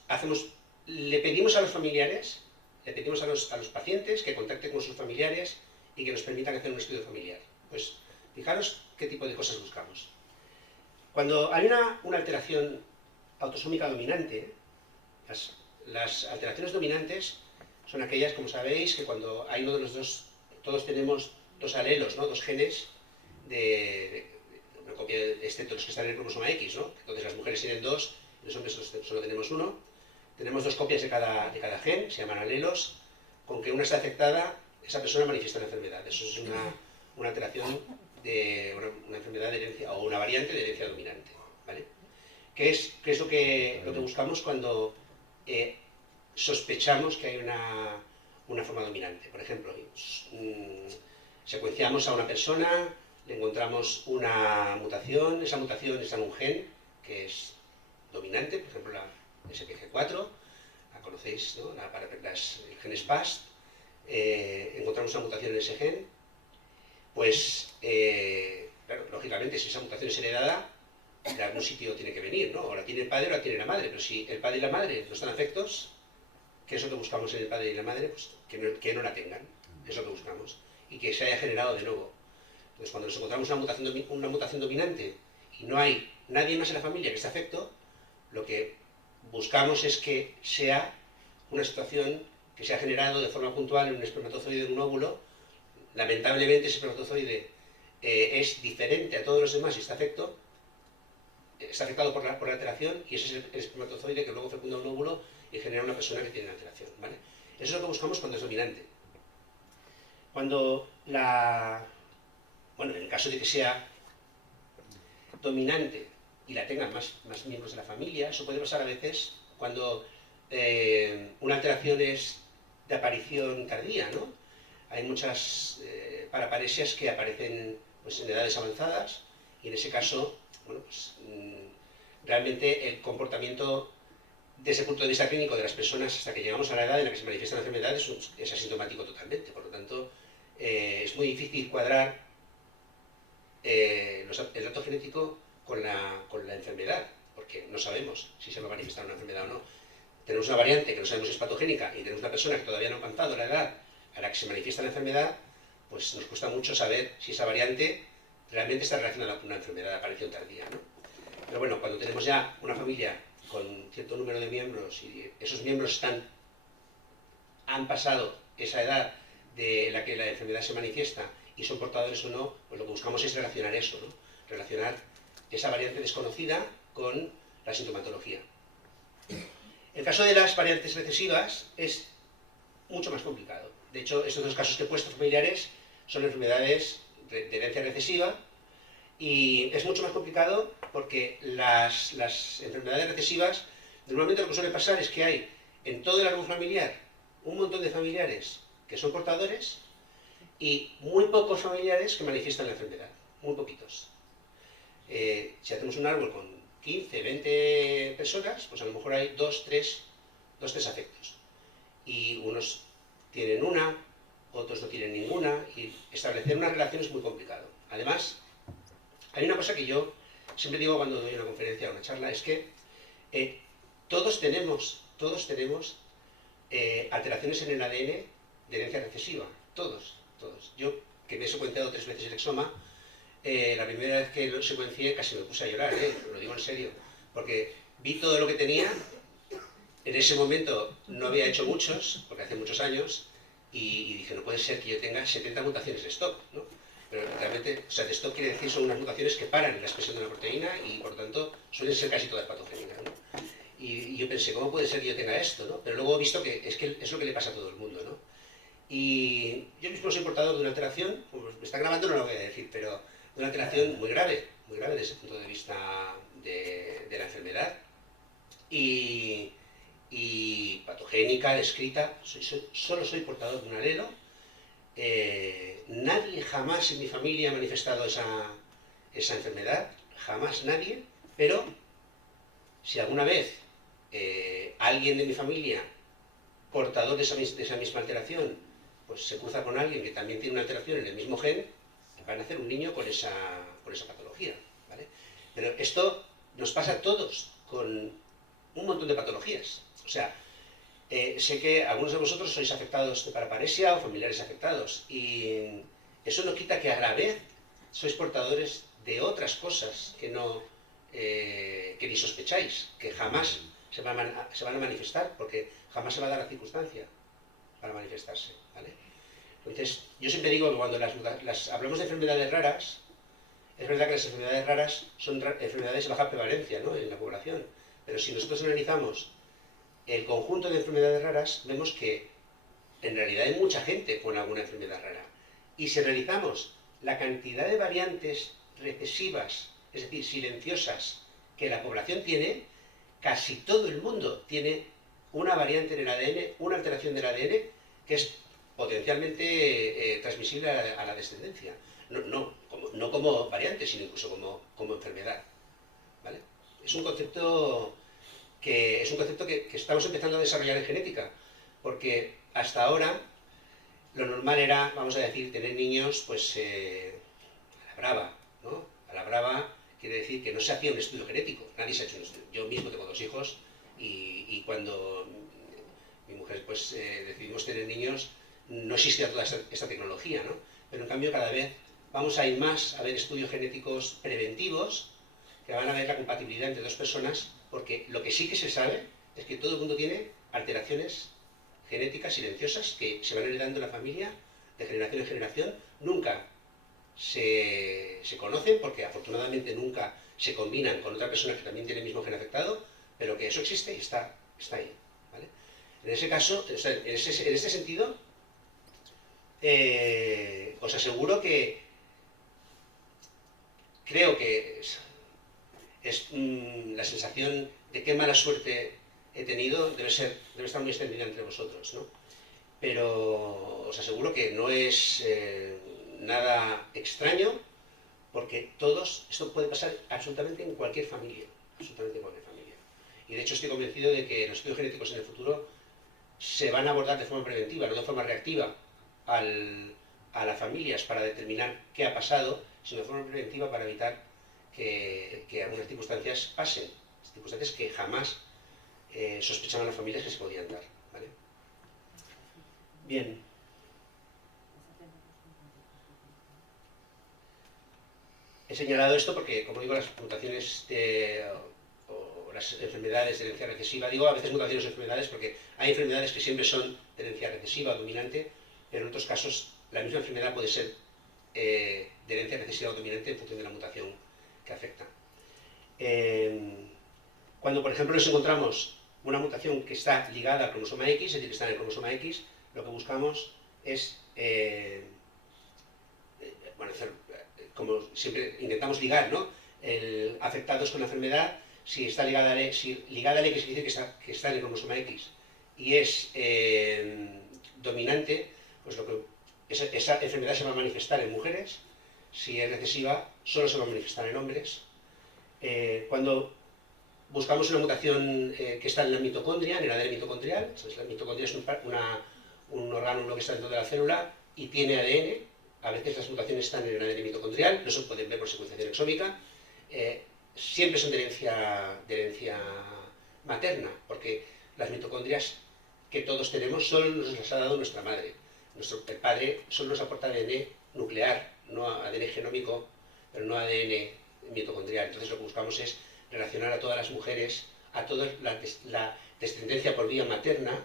le pedimos a los familiares, le pedimos a los pacientes que contacten con sus familiares y que nos permitan hacer un estudio familiar? Pues fijaros qué tipo de cosas buscamos. Cuando hay una alteración autosómica dominante, las alteraciones dominantes son aquellas, como sabéis, que cuando hay uno de los dos, todos tenemos dos alelos, ¿no? Dos genes de una copia, excepto los que están en el cromosoma X, ¿no? Entonces las mujeres tienen dos, y los hombres solo tenemos uno. Tenemos dos copias de cada gen, se llaman alelos. Con que una está afectada, esa persona manifiesta una enfermedad. Eso es una alteración de una enfermedad de herencia o una variante de herencia dominante, ¿vale? ¿Qué es lo que buscamos cuando sospechamos que hay una forma dominante? Por ejemplo, secuenciamos a una persona, le encontramos una mutación, esa mutación está en un gen que es dominante, por ejemplo la SPG4, la conocéis, ¿no? El gen SPAS, encontramos una mutación en ese gen, pues, claro, lógicamente, si esa mutación es heredada, de algún sitio tiene que venir, ¿no? O la tiene el padre o la tiene la madre, pero si el padre y la madre no están afectos, ¿qué es lo que buscamos en el padre y la madre? Pues que no la tengan, es lo que buscamos, y que se haya generado de nuevo. Entonces, cuando nos encontramos una mutación dominante y no hay nadie más en la familia que esté afecto, lo que buscamos es que sea una situación que se ha generado de forma puntual en un espermatozoide, en un óvulo. Lamentablemente ese espermatozoide es diferente a todos los demás y está afectado por la alteración, y ese es el espermatozoide que luego fecunda un óvulo y genera una persona que tiene la alteración, ¿vale? Eso es lo que buscamos cuando es dominante. Cuando bueno, en el caso de que sea dominante y la tengan más miembros de la familia, eso puede pasar a veces cuando una alteración es de aparición tardía, ¿no? Hay muchas paraparesias que aparecen pues, en edades avanzadas, y en ese caso, bueno, pues, realmente el comportamiento desde el punto de vista clínico de las personas hasta que llegamos a la edad en la que se manifiesta la enfermedad es asintomático totalmente. Por lo tanto, es muy difícil cuadrar el dato genético con la enfermedad, porque no sabemos si se va a manifestar una enfermedad o no. Tenemos una variante que no sabemos si es patogénica y tenemos una persona que todavía no ha alcanzado la edad a la que se manifiesta la enfermedad, pues nos cuesta mucho saber si esa variante realmente está relacionada con una enfermedad de aparición tardía, ¿no? Pero bueno, cuando tenemos ya una familia con cierto número de miembros y esos miembros han pasado esa edad de la que la enfermedad se manifiesta y son portadores o no, pues lo que buscamos es relacionar eso, ¿no? Relacionar esa variante desconocida con la sintomatología. El caso de las variantes recesivas es mucho más complicado. De hecho, estos dos casos que he puesto familiares son enfermedades de herencia recesiva, y es mucho más complicado porque las enfermedades recesivas, normalmente lo que suele pasar es que hay en todo el árbol familiar un montón de familiares que son portadores y muy pocos familiares que manifiestan la enfermedad, muy poquitos. Si hacemos un árbol con 15, 20 personas, pues a lo mejor hay 2, 3 afectos. Y unos tienen una, otros no tienen ninguna, y establecer una relación es muy complicado. Además, hay una cosa que yo siempre digo cuando doy una conferencia o una charla, es que todos tenemos alteraciones en el ADN de herencia recesiva, todos. Yo, que me he secuenciado 3 veces el exoma, la primera vez que lo secuencié casi me puse a llorar, lo digo en serio, porque vi todo lo que tenía. En ese momento no había hecho muchos, porque hace muchos años, y dije, no puede ser que yo tenga 70 mutaciones de stock, ¿no? Pero realmente, o sea, de stock quiere decir son unas mutaciones que paran en la expresión de una proteína y, por lo tanto, suelen ser casi todas patogénicas, ¿no? Y yo pensé, ¿cómo puede ser que yo tenga esto, ¿no? Pero luego he visto que es lo que le pasa a todo el mundo, ¿no? Y yo mismo soy portador de una alteración, como me está grabando no lo voy a decir, pero de una alteración muy grave desde el punto de vista de la enfermedad, y patogénica, descrita. Solo soy portador de un alelo. Nadie jamás en mi familia ha manifestado esa enfermedad, jamás nadie, pero si alguna vez alguien de mi familia, portador de esa misma alteración, pues se cruza con alguien que también tiene una alteración en el mismo gen, van a nacer un niño con esa patología, ¿vale? Pero esto nos pasa a todos con un montón de patologías. O sea, sé que algunos de vosotros sois afectados de paraparesia o familiares afectados, y eso no quita que a la vez sois portadores de otras cosas que ni sospecháis, que jamás se van a manifestar, porque jamás se va a dar la circunstancia para manifestarse, ¿vale? Entonces, yo siempre digo que cuando hablamos de enfermedades raras, es verdad que las enfermedades raras son enfermedades de baja prevalencia, ¿no?, en la población, pero si nosotros analizamos el conjunto de enfermedades raras, vemos que en realidad hay mucha gente con alguna enfermedad rara. Y si realizamos la cantidad de variantes recesivas, es decir, silenciosas, que la población tiene, casi todo el mundo tiene una variante en el ADN, una alteración del ADN, que es potencialmente transmisible a la descendencia. No como variante, sino incluso como enfermedad. ¿Vale? Es un concepto que estamos empezando a desarrollar en genética, porque hasta ahora lo normal era, vamos a decir, tener niños pues a la brava, ¿no? A la brava quiere decir que no se hacía un estudio genético, nadie se ha hecho un estudio. Yo mismo tengo 2 hijos y cuando mi mujer pues decidimos tener niños, no existía toda esta tecnología, ¿no? Pero en cambio cada vez vamos a ir más a ver estudios genéticos preventivos que van a ver la compatibilidad entre 2 personas, porque lo que sí que se sabe es que todo el mundo tiene alteraciones genéticas silenciosas que se van heredando en la familia de generación en generación. Nunca se conocen, porque afortunadamente nunca se combinan con otra persona que también tiene el mismo gen afectado, pero que eso existe y está ahí. ¿Vale? En ese caso, o sea, en este sentido, os aseguro que creo que es la sensación de qué mala suerte he tenido debe estar muy extendida entre vosotros, ¿no? Pero os aseguro que no es nada extraño, porque esto puede pasar absolutamente en cualquier familia, Y de hecho estoy convencido de que los estudios genéticos en el futuro se van a abordar de forma preventiva, no de forma reactiva a las familias para determinar qué ha pasado, sino de forma preventiva para evitar que algunas circunstancias pasen, circunstancias que jamás sospechaban las familias que se podían dar. ¿Vale? Bien. He señalado esto porque, como digo, las mutaciones o las enfermedades de herencia recesiva, digo a veces mutaciones o enfermedades porque hay enfermedades que siempre son de herencia recesiva o dominante, pero en otros casos la misma enfermedad puede ser de herencia recesiva o dominante en función de la mutación que afecta. Cuando, por ejemplo, nos encontramos una mutación que está ligada al cromosoma X, es decir, que está en el cromosoma X, lo que buscamos es, como siempre intentamos ligar, ¿no? Afectados con la enfermedad, si está ligada al X, quiere decir que está en el cromosoma X y es dominante, pues esa enfermedad se va a manifestar en mujeres. Si es recesiva, solo se va a manifestar en hombres. Cuando buscamos una mutación que está en la mitocondria, en el ADN mitocondrial, ¿sabes? La mitocondria es un orgánulo que está dentro de la célula y tiene ADN. A veces las mutaciones están en el ADN mitocondrial, no se pueden ver por secuenciación exómica. Siempre son de herencia materna, porque las mitocondrias que todos tenemos solo nos las ha dado nuestra madre. El padre solo nos aporta ADN nuclear, no ADN genómico, pero no ADN mitocondrial. Entonces lo que buscamos es relacionar a todas las mujeres, a toda la descendencia por vía materna,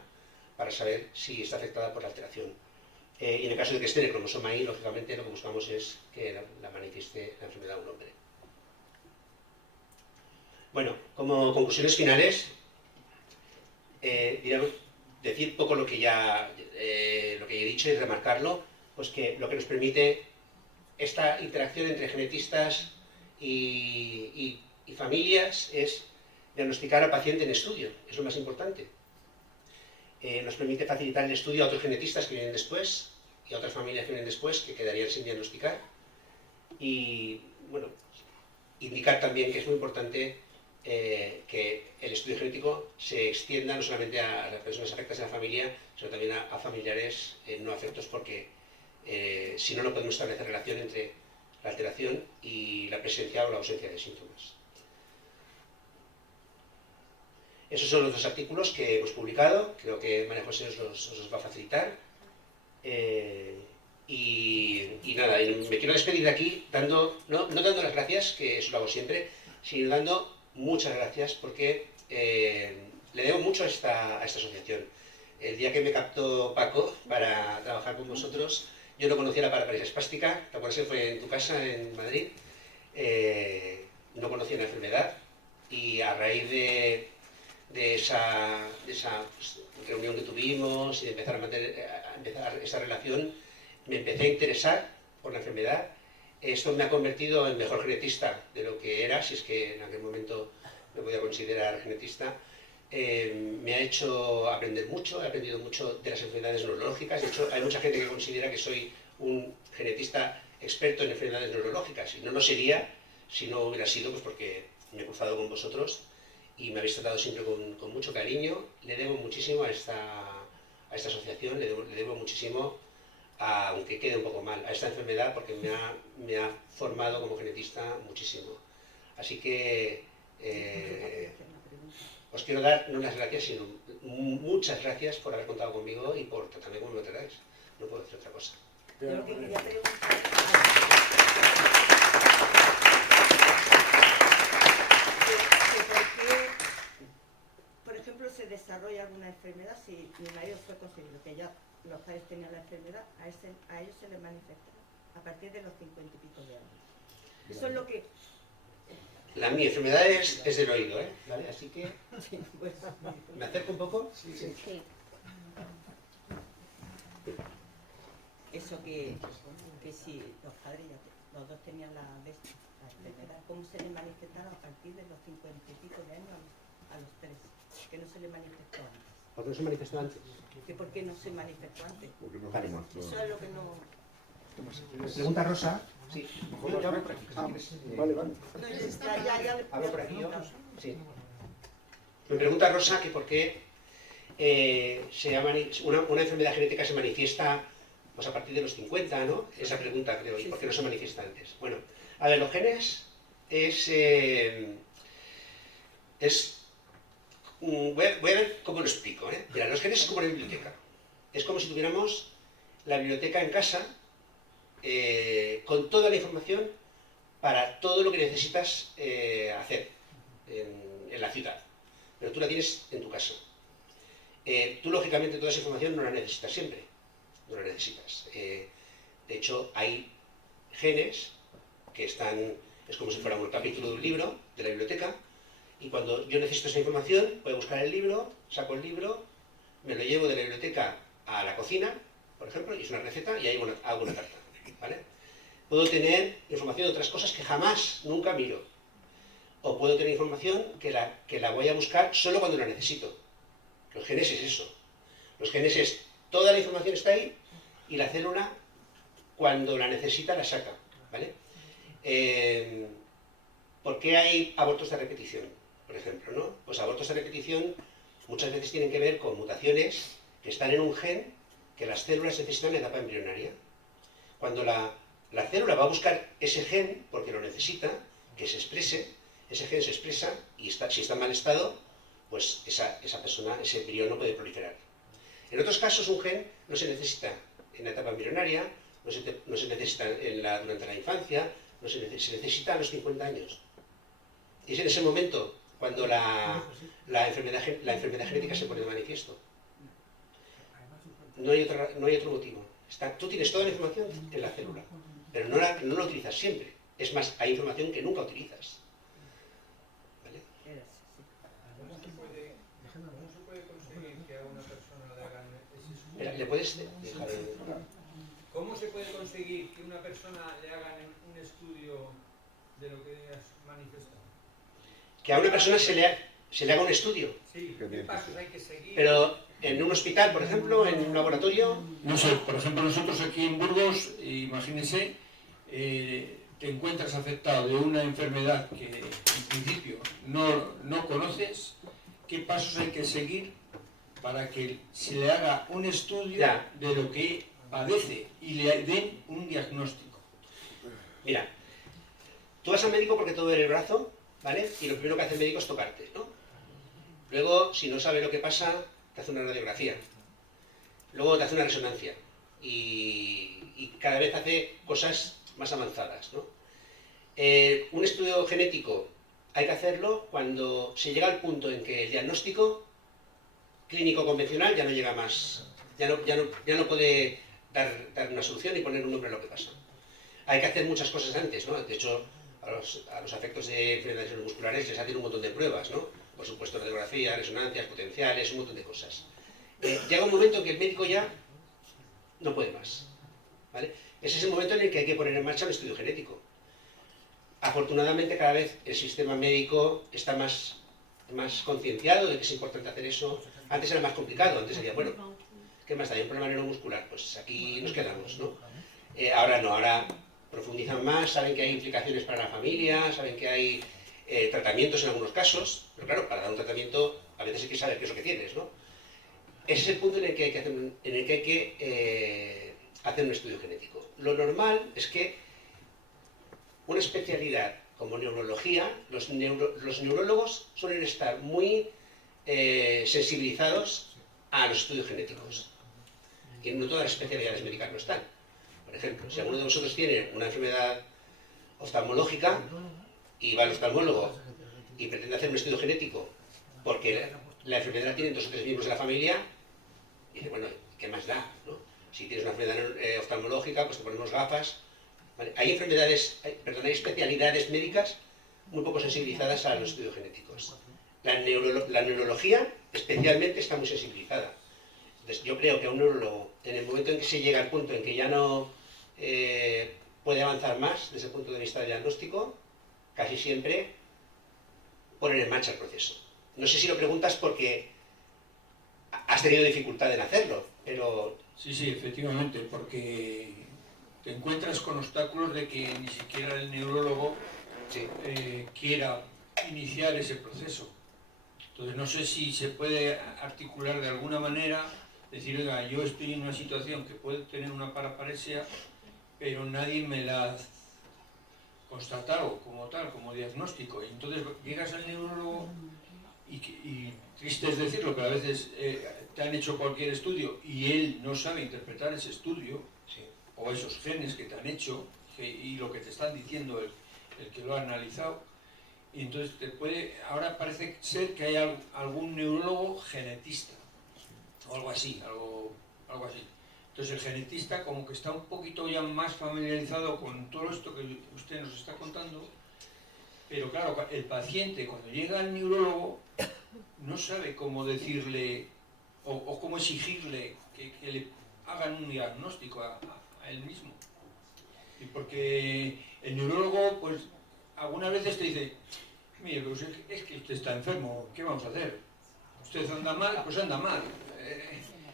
para saber si está afectada por la alteración. Y en el caso de que esté en el cromosoma Y, lógicamente lo que buscamos es que la manifieste la enfermedad a un hombre. Bueno, como conclusiones finales, decir poco lo que ya he dicho y remarcarlo, pues que lo que nos permite esta interacción entre genetistas y familias es diagnosticar al paciente en estudio, es lo más importante. Nos permite facilitar el estudio a otros genetistas que vienen después y a otras familias que vienen después que quedarían sin diagnosticar. Y, bueno, indicar también que es muy importante que el estudio genético se extienda no solamente a las personas afectadas en la familia, sino también a familiares no afectos, porque si no, no podemos establecer relación entre la alteración y la presencia o la ausencia de síntomas. Esos son los 2 artículos que hemos publicado, creo que María José os los va a facilitar. Y nada, me quiero despedir de aquí no dando las gracias, que eso lo hago siempre, sino dando muchas gracias, porque le debo mucho a esta asociación. El día que me captó Paco para trabajar con vosotros, yo no conocía la parálisis espástica, ¿te acuerdas que fue en tu casa, en Madrid? No conocía la enfermedad y a raíz de esa pues, reunión que tuvimos y de empezar a empezar esa relación, me empecé a interesar por la enfermedad Esto me ha convertido en mejor genetista de lo que era, si es que en aquel momento me podía considerar genetista. Me ha hecho aprender mucho, he aprendido mucho de las enfermedades neurológicas. De hecho, hay mucha gente que considera que soy un genetista experto en enfermedades neurológicas, y no lo sería si no hubiera sido pues porque me he cruzado con vosotros y me habéis tratado siempre con mucho cariño. Le debo muchísimo a esta asociación, le debo muchísimo, aunque quede un poco mal, a esta enfermedad, porque me ha formado como genetista muchísimo. Así que os quiero dar no las gracias, sino muchas gracias por haber contado conmigo y por tratarme como me tratáis. No puedo decir otra cosa. Yo lo que quería preguntar, por ejemplo, se desarrolla alguna enfermedad si mi marido fue conseguido, que ya los padres tenían la enfermedad, a ellos se les manifestará a partir de los 50 y pico de años. Eso es lo que... Mi enfermedad es del oído, ¿eh? ¿Vale? Así que... Sí, pues, ¿Me acerco un poco? Sí. Sí. eso que si los padres los dos tenían la enfermedad, ¿cómo se les manifestaron a partir de los 50 y pico de años a los 3? Que no se les manifestó antes. ¿Por qué no se manifestó antes? ¿Que por qué no se manifestó antes? Vale. Eso es lo que no... Pregunta Rosa. Sí. Yo hablo por aquí. Vale. No, ya ¿Hablo por aquí yo? Sí. Me pregunta Rosa que por qué una enfermedad genética se manifiesta pues a partir de los 50, ¿no? Esa pregunta, creo, y por qué no se manifiesta antes. Bueno, a ver, los genes voy a ver cómo lo explico, ¿eh? Mira, los genes es como una biblioteca. Es como si tuviéramos la biblioteca en casa con toda la información para todo lo que necesitas hacer en la ciudad. Pero tú la tienes en tu casa. Tú, lógicamente, toda esa información no la necesitas siempre. No la necesitas. De hecho, hay genes que están... Es como si fuera un capítulo de un libro de la biblioteca, y cuando yo necesito esa información, voy a buscar el libro, saco el libro, me lo llevo de la biblioteca a la cocina, por ejemplo, y es una receta, y ahí hago una tarta, ¿vale? Puedo tener información de otras cosas que jamás, nunca miro. O puedo tener información que la voy a buscar solo cuando la necesito. Los genes es eso. Los genes es, toda la información está ahí, y la célula, cuando la necesita, la saca, ¿vale? ¿Por qué hay abortos de repetición, por ejemplo, ¿no? Pues abortos de repetición muchas veces tienen que ver con mutaciones que están en un gen que las células necesitan en la etapa embrionaria. Cuando la célula va a buscar ese gen, porque lo necesita, que se exprese, ese gen se expresa, y si está en mal estado, pues esa persona, ese embrión no puede proliferar. En otros casos un gen no se necesita en la etapa embrionaria, no se necesita durante la infancia, se necesita a los 50 años. Y es en ese momento cuando la enfermedad genética se pone de manifiesto. No hay otro motivo. Tú tienes toda la información en la célula, pero no la utilizas siempre. Es más, hay información que nunca utilizas. ¿Vale? ¿Cómo se puede conseguir que a una persona le hagan ese estudio? Mira, ¿le puedes dejar ¿Cómo se puede conseguir que una persona le hagan un estudio de lo que has manifestado? que a una persona se le haga un estudio? Sí, ¿qué pasos hay que seguir? Pero en un hospital, por ejemplo, en un laboratorio... No sé, por ejemplo, nosotros aquí en Burgos, imagínense, te encuentras afectado de una enfermedad que en principio no conoces, ¿qué pasos hay que seguir para que se le haga un estudio de lo que padece y le den un diagnóstico? Mira, tú vas al médico porque te duele el brazo, ¿vale? Y lo primero que hace el médico es tocarte, ¿no? Luego, si no sabe lo que pasa, te hace una radiografía. Luego te hace una resonancia. Y cada vez hace cosas más avanzadas, ¿no? Un estudio genético hay que hacerlo cuando se llega al punto en que el diagnóstico clínico convencional ya no llega más. Ya no puede dar una solución y poner un nombre a lo que pasa. Hay que hacer muchas cosas antes, ¿no? De hecho, a los afectos de enfermedades musculares les hacen un montón de pruebas, ¿no? Por supuesto, radiografía, resonancias, potenciales, un montón de cosas. Llega un momento en que el médico ya no puede más, ¿vale? ese es el momento en el que hay que poner en marcha un estudio genético. Afortunadamente cada vez el sistema médico está más concienciado de que es importante hacer eso. Antes era más complicado, antes decía, bueno, ¿qué más da? ¿Hay un problema neuromuscular? Pues aquí nos quedamos, ¿no? Ahora no, ahora profundizan más, saben que hay implicaciones para la familia, saben que hay tratamientos en algunos casos, pero claro, para dar un tratamiento a veces hay que saber qué es lo que tienes, ¿no? Ese es el punto en el que hay que hacer un estudio genético. Lo normal es que una especialidad como neurología, los neurólogos suelen estar muy sensibilizados a los estudios genéticos. Y no todas las especialidades médicas no están. Por ejemplo, si alguno de vosotros tiene una enfermedad oftalmológica y va al oftalmólogo y pretende hacer un estudio genético porque la enfermedad tiene 2 o 3 miembros de la familia, dice, bueno, ¿qué más da? ¿No? Si tienes una enfermedad oftalmológica, pues te ponemos gafas. ¿Vale? Hay especialidades médicas muy poco sensibilizadas a los estudios genéticos. La neurología especialmente está muy sensibilizada. Entonces yo creo que a un neurólogo, en el momento en que se llega al punto en que ya no puede avanzar más desde el punto de vista diagnóstico, casi siempre ponen en marcha el proceso. No sé si lo preguntas porque has tenido dificultad en hacerlo, pero... Sí, efectivamente, porque te encuentras con obstáculos de que ni siquiera el neurólogo quiera iniciar ese proceso. Entonces no sé si se puede articular de alguna manera, decir, oiga, yo estoy en una situación que puede tener una paraparesia, pero nadie me la ha constatado como tal, como diagnóstico. Y entonces llegas al neurólogo y triste es decirlo, pero a veces te han hecho cualquier estudio y él no sabe interpretar ese estudio, o esos genes que te han hecho, y lo que te están diciendo el que lo ha analizado. Y entonces ahora parece ser que hay algún neurólogo genetista, o algo así, algo así. Entonces el genetista como que está un poquito ya más familiarizado con todo esto que usted nos está contando, pero claro, el paciente cuando llega al neurólogo no sabe cómo decirle o cómo exigirle que le hagan un diagnóstico a él mismo. Y porque el neurólogo, pues, algunas veces te dice, mire, pues es que usted está enfermo, ¿qué vamos a hacer? Usted anda mal, pues anda mal.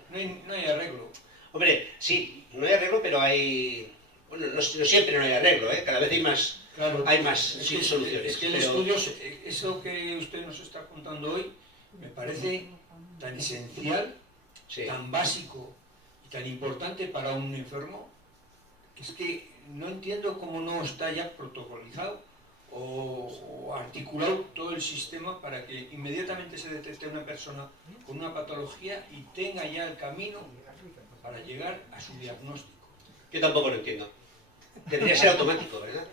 No hay arreglo. Hombre, sí, no hay arreglo, pero hay... Bueno, no siempre no hay arreglo, ¿eh? Cada vez hay más, claro, hay más soluciones. Es que el estudio, eso que usted nos está contando hoy, me parece tan esencial, tan básico y tan importante para un enfermo, que es que no entiendo cómo no está ya protocolizado o articulado todo el sistema para que inmediatamente se detecte una persona con una patología y tenga ya el camino para llegar a su diagnóstico. Yo tampoco lo entiendo. Tendría que ser automático, ¿verdad?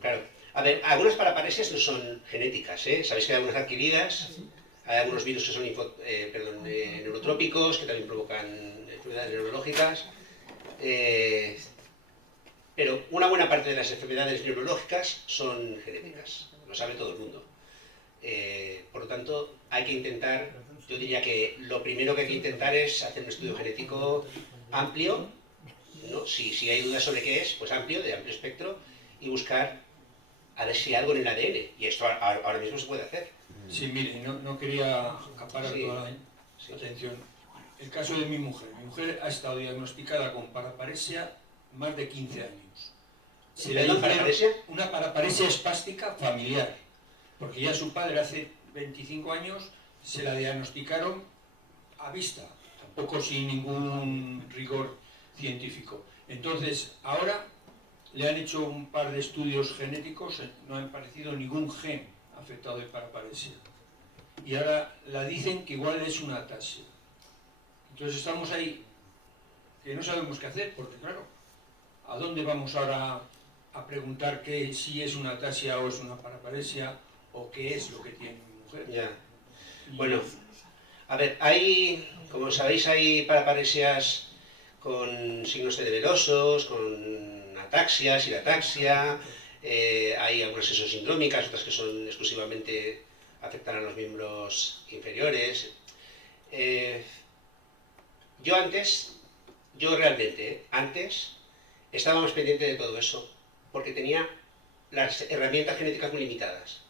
Claro. A ver, algunas paraparesias no son genéticas, ¿eh? Sabéis que hay algunas adquiridas, hay algunos virus que son neurotrópicos, que también provocan enfermedades neurológicas. Pero una buena parte de las enfermedades neurológicas son genéticas, lo sabe todo el mundo. Por lo tanto, hay que intentar, yo diría que lo primero que hay que intentar es hacer un estudio genético amplio, ¿no? Si hay dudas sobre qué es, pues amplio, de amplio espectro, y buscar a ver si hay algo en el ADN, y esto ahora mismo se puede hacer. Sí, mire, no quería acaparar toda la atención. El caso de mi mujer ha estado diagnosticada con paraparesia más de 15 años. Una paraparesia espástica familiar, porque ya su padre hace 25 años se la diagnosticaron a vista, tampoco sin ningún rigor científico. Entonces, ahora le han hecho un par de estudios genéticos, no han aparecido ningún gen afectado de paraparesia. Y ahora la dicen que igual es una ataxia. Entonces estamos ahí, que no sabemos qué hacer, porque claro, ¿a dónde vamos ahora a preguntar si es una ataxia o es una paraparesia, o qué es lo que tiene mi mujer? Ya. Bueno, a ver, como sabéis, hay paraparesias con signos cerebelosos, con ataxia, sin ataxia, hay algunas que son sindrómicas, otras que son exclusivamente afectan a los miembros inferiores. Yo realmente, antes, estaba más pendiente de todo eso, porque tenía las herramientas genéticas muy limitadas.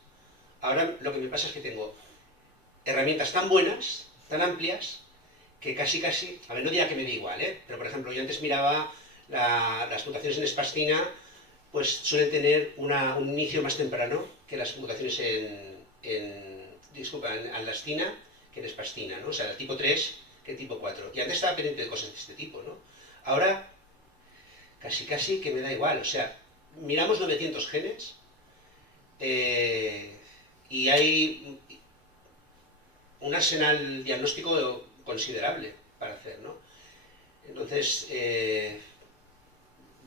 Ahora lo que me pasa es que tengo herramientas tan buenas, tan amplias, que casi, a ver, no diría que me da igual, pero por ejemplo, yo antes miraba las mutaciones en espastina, pues suelen tener un inicio más temprano que las mutaciones en alastina que en espastina, ¿no? O sea, el tipo 3 que el tipo 4. Y antes estaba pendiente de cosas de este tipo, ¿no? Ahora, casi que me da igual, o sea, miramos 900 genes y hay un arsenal diagnóstico considerable para hacer, ¿no? Entonces,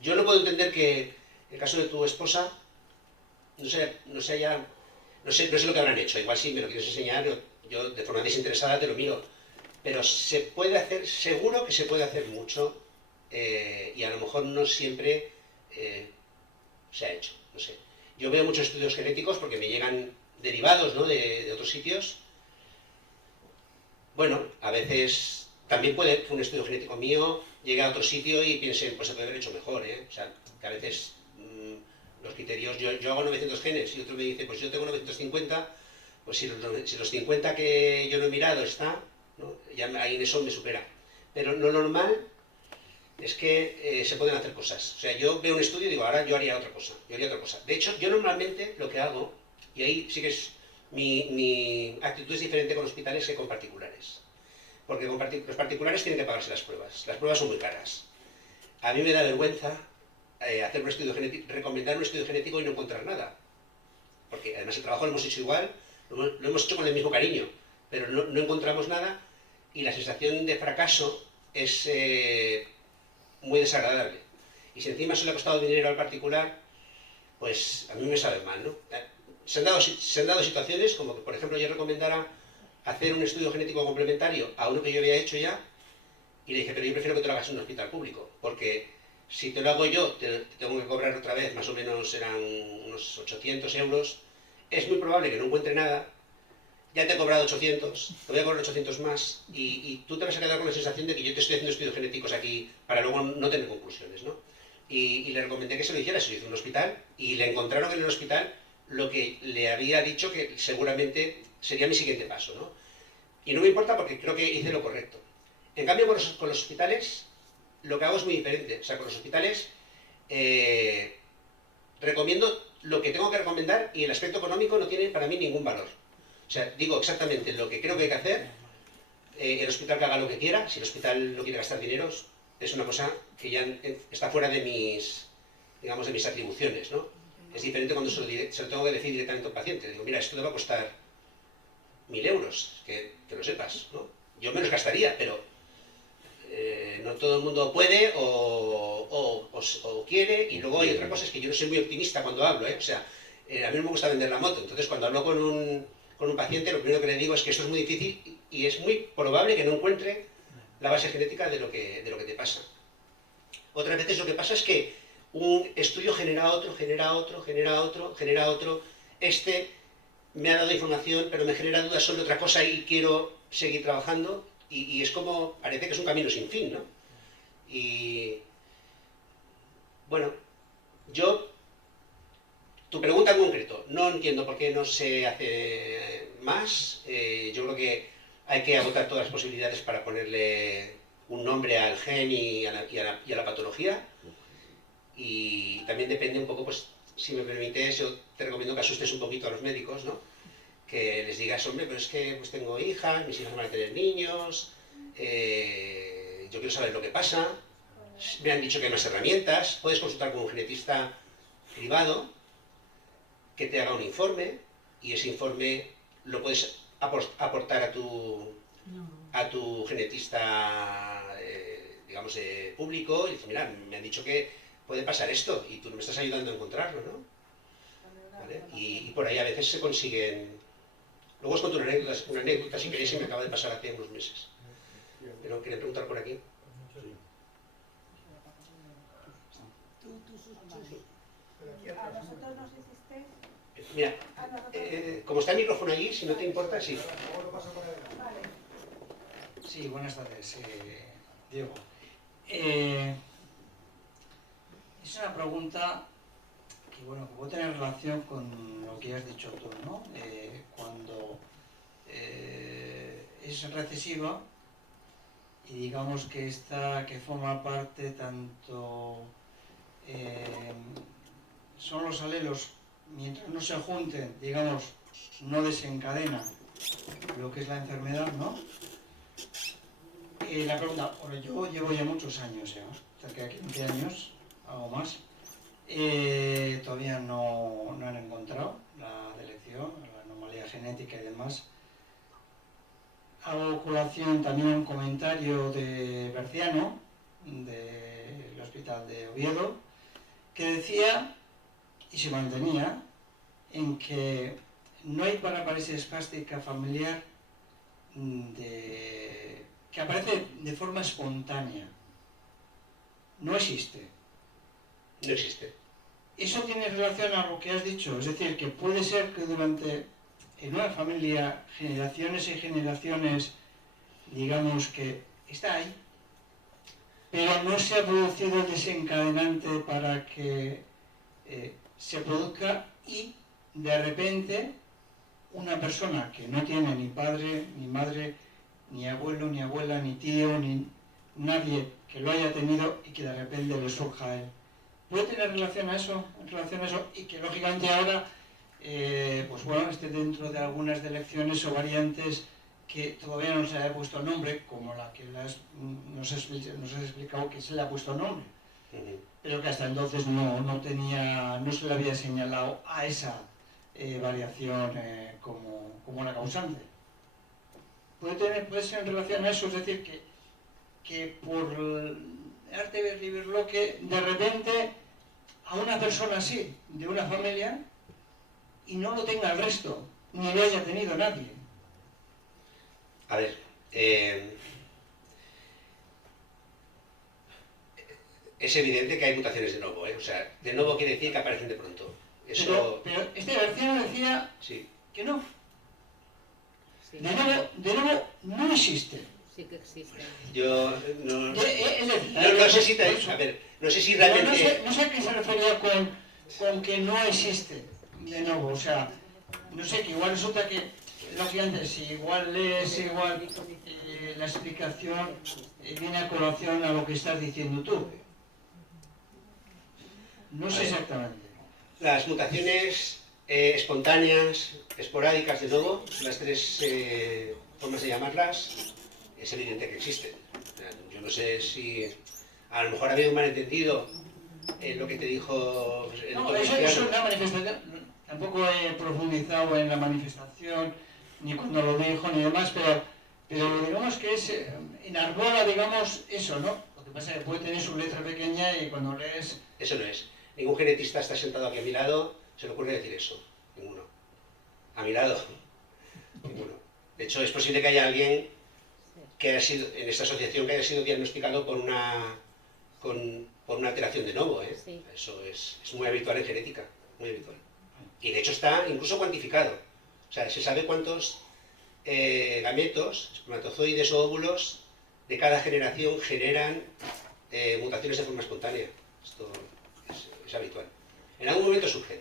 yo no puedo entender que el caso de tu esposa, no sé lo que habrán hecho, igual si me lo quieres enseñar, yo de forma desinteresada te lo miro, pero se puede hacer, seguro que se puede hacer mucho, y a lo mejor no siempre se ha hecho, no sé. Yo veo muchos estudios genéticos porque me llegan derivados, ¿no?, de otros sitios. Bueno, a veces también puede que un estudio genético mío llegue a otro sitio y piensen, pues se puede haber hecho mejor, ¿eh? O sea, que a veces los criterios, yo hago 900 genes y otro me dice, pues yo tengo 950, pues si los 50 que yo no he mirado está, ¿no?, ya ahí en eso me supera. Pero lo normal es que se pueden hacer cosas. O sea, yo veo un estudio y digo, ahora yo haría otra cosa. De hecho, yo normalmente lo que hago, y ahí sí que es mi actitud es diferente con hospitales que con particulares. Porque con los particulares tienen que pagarse las pruebas. Las pruebas son muy caras. A mí me da vergüenza hacer un estudio genético, recomendar un estudio genético y no encontrar nada. Porque además el trabajo lo hemos hecho igual, lo hemos hecho con el mismo cariño, pero no encontramos nada y la sensación de fracaso es muy desagradable. Y si encima se le ha costado dinero al particular, pues a mí me sabe mal, ¿no? Se han dado situaciones como que, por ejemplo, yo recomendara hacer un estudio genético complementario a uno que yo había hecho ya, y le dije, pero yo prefiero que te lo hagas en un hospital público, porque si te lo hago yo, te tengo que cobrar otra vez, más o menos eran unos 800 euros, es muy probable que no encuentre nada, ya te he cobrado 800, te voy a cobrar 800 más, y tú te vas a quedar con la sensación de que yo te estoy haciendo estudios genéticos aquí para luego no tener conclusiones, ¿no? Y le recomendé que se lo hiciera, se lo hizo en un hospital, y le encontraron en el hospital lo que le había dicho que seguramente sería mi siguiente paso, ¿no? Y no me importa porque creo que hice lo correcto. En cambio, con los hospitales, lo que hago es muy diferente. O sea, con los hospitales recomiendo lo que tengo que recomendar y el aspecto económico no tiene para mí ningún valor. O sea, digo exactamente lo que creo que hay que hacer, el hospital que haga lo que quiera, si el hospital no quiere gastar dineros, es una cosa que ya está fuera de mis, digamos, de mis atribuciones, ¿no? Es diferente cuando se lo tengo que decir directamente a un paciente. Le digo, mira, esto te va a costar 1000 euros, que lo sepas, ¿no? Yo me los gastaría, pero no todo el mundo puede o quiere, y luego hay otra cosa, es que yo no soy muy optimista cuando hablo, ¿eh? O sea, a mí no me gusta vender la moto, entonces cuando hablo con un paciente, lo primero que le digo es que esto es muy difícil y es muy probable que no encuentre la base genética de lo que te pasa. Otras veces lo que pasa es que un estudio genera otro, este me ha dado información, pero me genera dudas sobre otra cosa y quiero seguir trabajando, y es como, parece que es un camino sin fin, ¿no? Y bueno, tu pregunta en concreto, no entiendo por qué no se hace más. Yo creo que hay que agotar todas las posibilidades para ponerle un nombre al gen y a la patología, y también depende un poco, pues, si me permites, yo te recomiendo que asustes un poquito a los médicos, ¿no? Que les digas, hombre, pero es que pues tengo hijas, mis hijas van a tener niños, yo quiero saber lo que pasa, me han dicho que hay más herramientas, puedes consultar con un genetista privado que te haga un informe, y ese informe lo puedes aportar a tu genetista, digamos, público, y dices, mira, me han dicho que puede pasar esto, y tú me estás ayudando a encontrarlo, ¿no? ¿Vale? Y por ahí a veces se consiguen. Luego os cuento una anécdota si queréis, que me acaba de pasar hace unos meses. Pero quería preguntar por aquí. ¿A nosotros nos hiciste? Mira, como está el micrófono allí, si no te importa, sí. Sí, buenas tardes, Diego. es una pregunta que, bueno, que puede tener relación con lo que has dicho tú, ¿no? Cuando es recesiva y digamos que que forma parte tanto... son los alelos, mientras no se junten, digamos, no desencadena lo que es la enfermedad, ¿no? La pregunta, bueno, yo llevo ya muchos años, cerca de 15 años, algo más, todavía no han encontrado la delección, la anomalía genética y demás. Hago colación también a un comentario de Berciano, del Hospital de Oviedo, que decía, y se mantenía, en que no hay parálisis espástica familiar que aparece de forma espontánea. No existe. No existe. Eso tiene relación a lo que has dicho, es decir, que puede ser que en una familia, generaciones y generaciones, digamos que está ahí, pero no se ha producido el desencadenante para que se produzca y de repente una persona que no tiene ni padre, ni madre, ni abuelo, ni abuela, ni tío, ni nadie que lo haya tenido y que de repente le surja a él. ¿Puede tener relación a eso? Y que lógicamente ahora pues bueno, esté dentro de algunas delecciones o variantes que todavía no se le ha puesto nombre, como la que nos has explicado que se le ha puesto nombre, pero que hasta entonces no se le había señalado a esa variación como la causante. Puede ser en relación a eso, es decir, que por el arte de vivirlo, que de repente a una persona así, de una familia, y no lo tenga el resto, ni lo haya tenido nadie. A ver, es evidente que hay mutaciones de novo, ¿eh? O sea, de novo quiere decir que aparecen de pronto. Eso... Pero este García decía sí. Que no. Sí. De nuevo no existe. Sí que existe. Yo no... No sé si... A ver, no sé si realmente... No sé a qué se refería con que no existe de nuevo. O sea, no sé, que igual resulta que, lógicamente, si igual lees la explicación viene a colación a lo que estás diciendo tú. No sé exactamente. Las mutaciones espontáneas, esporádicas de novo, las tres formas de llamarlas, es evidente que existen. Yo no sé si a lo mejor ha habido un malentendido en lo que te dijo el doctor eso Cristiano. es una manifestación. Tampoco he profundizado en la manifestación, ni cuando lo dijo, ni demás, pero digamos que enarbola, digamos, eso, ¿no? Lo que pasa es que puede tener su letra pequeña y cuando lees... Eso no es. Ningún genetista está sentado aquí a mi lado, se le ocurre decir eso. Ninguno. A mi lado. Ninguno. De hecho, es posible que haya alguien que haya sido, en esta asociación, que haya sido diagnosticado por una alteración de novo, ¿eh? Sí. Eso es muy habitual en genética, muy habitual. Y de hecho está incluso cuantificado. O sea, se sabe cuántos gametos, espermatozoides o óvulos de cada generación generan mutaciones de forma espontánea. Esto es habitual. En algún momento surgen.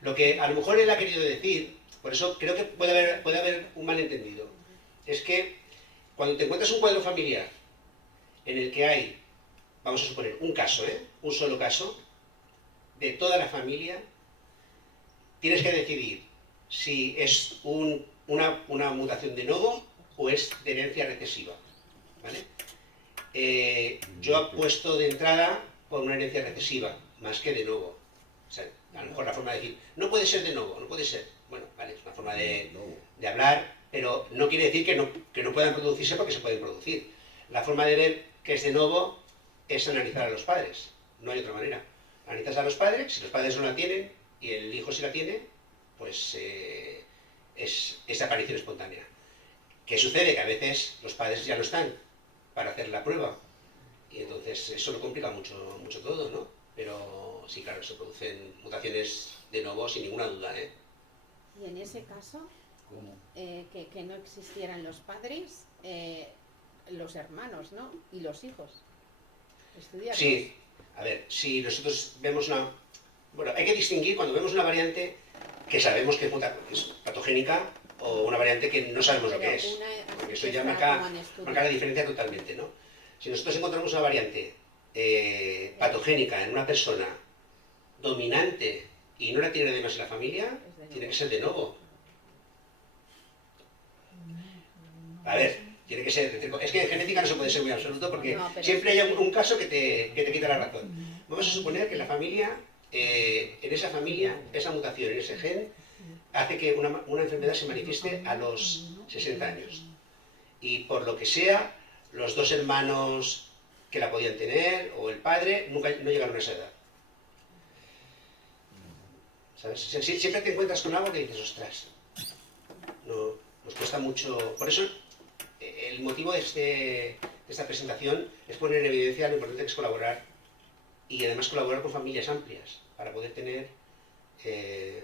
Lo que a lo mejor él ha querido decir, por eso creo que puede haber un malentendido, es que cuando te encuentras un cuadro familiar en el que hay, vamos a suponer, un caso, un solo caso, de toda la familia, tienes que decidir si es una mutación de novo o es de herencia recesiva. ¿Vale? Yo apuesto de entrada por una herencia recesiva, más que de novo. O sea, a lo mejor la forma de decir, no puede ser de novo, no puede ser. Bueno, vale, es una forma de hablar, pero no quiere decir que no puedan producirse porque se pueden producir. La forma de ver que es de novo es analizar a los padres, no hay otra manera. Analizas a los padres, si los padres no la tienen y el hijo sí la tiene, pues es aparición espontánea. ¿Qué sucede? Que a veces los padres ya no están para hacer la prueba y entonces eso lo complica mucho, mucho todo, ¿no? Pero sí, claro, se producen mutaciones de novo sin ninguna duda, ¿eh? Y en ese caso, que no existieran los padres, los hermanos, ¿no? Y los hijos. Estudiarlos. Sí, A ver, si nosotros vemos una... Bueno, hay que distinguir cuando vemos una variante que sabemos que es patogénica o una variante que no sabemos lo que es. Porque eso ya marca la diferencia totalmente, ¿no? Si nosotros encontramos una variante patogénica en una persona dominante y no la tiene nadie más en la familia, tiene que ser de novo. A ver, tiene que ser... Es que en genética no se puede ser muy absoluto porque siempre hay un caso que te quita la razón. Vamos a suponer que en la familia, en esa familia, esa mutación en ese gen hace que una enfermedad se manifieste a los 60 años. Y por lo que sea, los dos hermanos que la podían tener, o el padre, no llegaron a esa edad. ¿Sabes? Siempre te encuentras con algo que dices, ostras, no, nos cuesta mucho... Por eso, el motivo de esta presentación es poner en evidencia lo importante que es colaborar, y además colaborar con familias amplias, para poder tener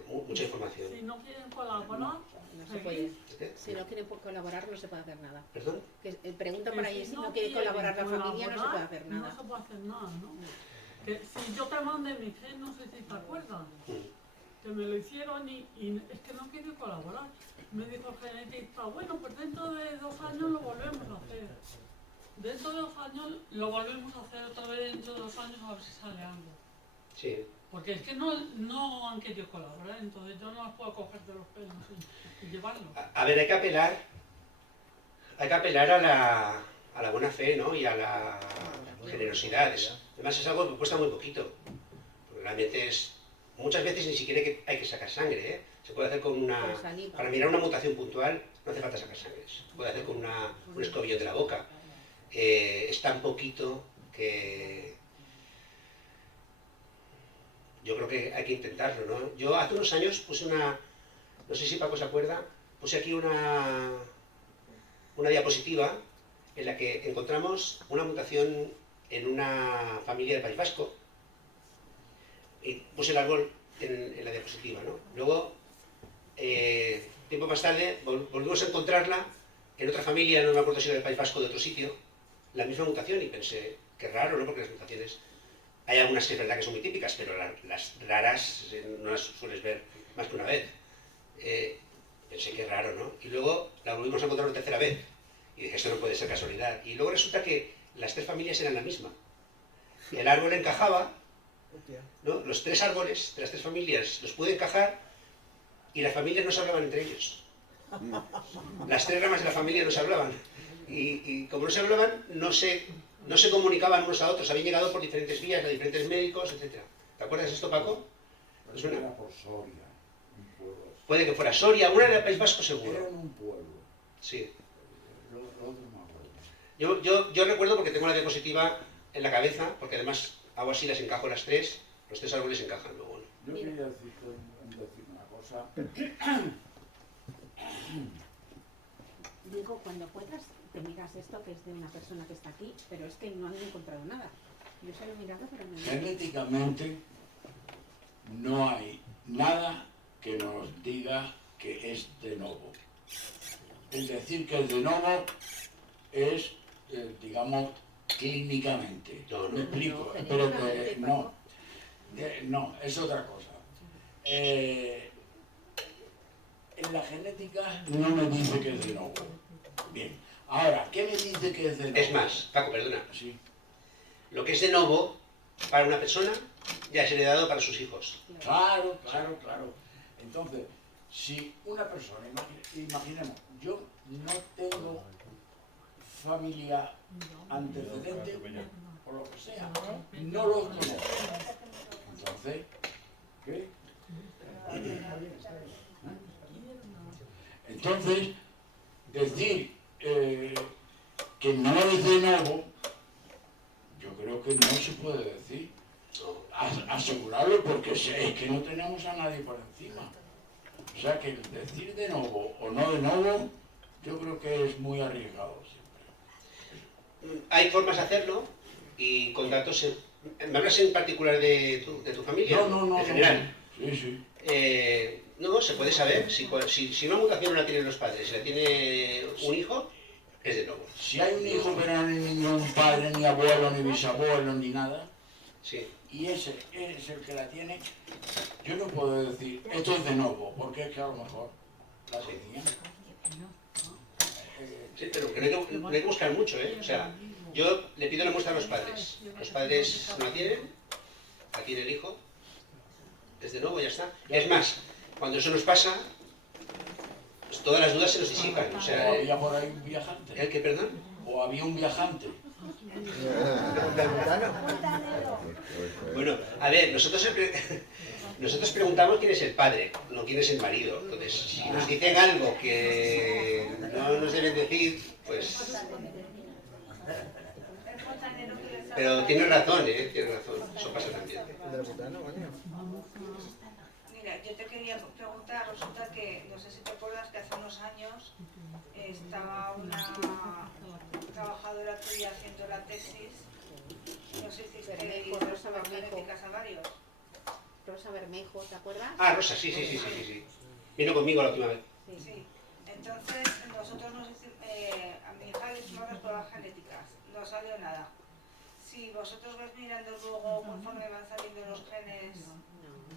mucha información. Si no quieren colaborar, no se puede. Si no quieren colaborar, no se puede hacer nada. ¿Perdón? Que pregunta por ahí, si no quiere colaborar la familia, no se puede hacer nada. No se puede hacer nada, ¿no? Que si yo te mandé mi gen, no sé si te acuerdas, que me lo hicieron y es que no quiere colaborar. Me dijo el genetista, bueno, pues dentro de 2 años lo volvemos a hacer. Dentro de 2 años lo volvemos a hacer otra vez, dentro de 2 años a ver si sale algo. Sí. Porque es que no han querido colaborar, entonces yo no las puedo coger de los pelos y llevarlos. A ver, hay que apelar a la buena fe, ¿no? Y a la generosidad. Además es algo que cuesta muy poquito. Porque realmente muchas veces ni siquiera hay que sacar sangre, ¿eh? Se puede hacer con una... Para mirar una mutación puntual no hace falta sacar sangre. Se puede hacer con un escobillón de la boca. Es tan poquito que... Yo creo que hay que intentarlo, ¿no? Yo hace unos años puse no sé si Paco se acuerda, puse aquí una diapositiva en la que encontramos una mutación en una familia del País Vasco y puse el árbol en la diapositiva, ¿no? Luego, tiempo más tarde, volvimos a encontrarla en otra familia, no me acuerdo si era del País Vasco o de otro sitio, la misma mutación y pensé, qué raro, ¿no? Porque las mutaciones... Hay algunas que es verdad que son muy típicas, pero las raras no las sueles ver más que una vez. Pensé que raro, ¿no? Y luego la volvimos a encontrar una tercera vez. Y dije, esto no puede ser casualidad. Y luego resulta que las 3 familias eran la misma. Y el árbol encajaba, ¿no? Los 3 árboles de las 3 familias los pude encajar y las familias no se hablaban entre ellos. Las 3 ramas de la familia no se hablaban. Y como no se hablaban, no se comunicaban unos a otros, habían llegado por diferentes vías, a diferentes médicos, etc. ¿Te acuerdas de esto, Paco? ¿No suena? Era por Soria, un pueblo. Puede que fuera Soria, una era del País Vasco seguro. Era en un pueblo. Sí. Lo otro me acuerdo. Yo recuerdo porque tengo la diapositiva en la cabeza, porque además hago así, las encajo las 3, los 3 árboles encajan luego, ¿no? Yo quería decir una cosa. Digo, cuando puedas, te miras esto que es de una persona que está aquí, pero es que no han encontrado nada. Yo se lo he mirado, pero no. Genéticamente no hay nada que nos diga que es de novo. El decir que es de novo es, digamos, clínicamente. Me explico, pero que no. No, es otra cosa. En la genética no me dice que es de novo. Bien. Ahora, ¿qué me dice que es de novo? Es más, Paco, perdona. Sí. Lo que es de novo para una persona ya es heredado para sus hijos. Claro. Entonces, si una persona, imaginemos, yo no tengo familia antecedente, por lo que sea, no los conozco. Entonces, ¿qué? Entonces, decir que no es de nuevo, yo creo que no se puede decir. Asegurarlo porque es que no tenemos a nadie por encima. O sea que decir de nuevo o no de nuevo, yo creo que es muy arriesgado siempre. Hay formas de hacerlo y con datos... ¿Me hablas en particular de tu familia? No. En general. Sí. No, se puede saber. Si una mutación no la tienen los padres, si la tiene un hijo, es de nuevo. Si hay un hijo pero no hay ningún padre, ni abuelo, ni bisabuelo, ni nada... Sí. Y ese es el que la tiene. Yo no puedo decir, esto es de nuevo, porque es que a lo mejor la tenía. Sí, pero que no hay que buscar mucho, ¿eh? O sea, yo le pido la muestra a los padres. Los padres no la tienen, la tiene el hijo, es de nuevo, ya está. Es más, cuando eso nos pasa, pues todas las dudas se nos disipan. O sea, ¿O había por ahí un viajante? ¿El qué, perdón? ¿O había un viajante? Bueno, a ver, nosotros preguntamos quién es el padre, no quién es el marido. Entonces, si nos dicen algo que no nos deben decir, pues... Pero tiene razón, tiene razón, eso pasa también. Mira, yo te quería preguntar, resulta que, no sé si te acuerdas que hace unos años estaba una trabajadora tuya haciendo la tesis, no sé si Bermejo, Rosa Bermejo. Salarios. Rosa Bermejo, ¿te acuerdas? Ah, Rosa, sí. Vino conmigo la última vez. Sí. Entonces, nosotros nos hicimos, a mi hija le hicimos las pruebas genéticas, no salió nada. Si vosotros vais mirando luego conforme van saliendo los genes,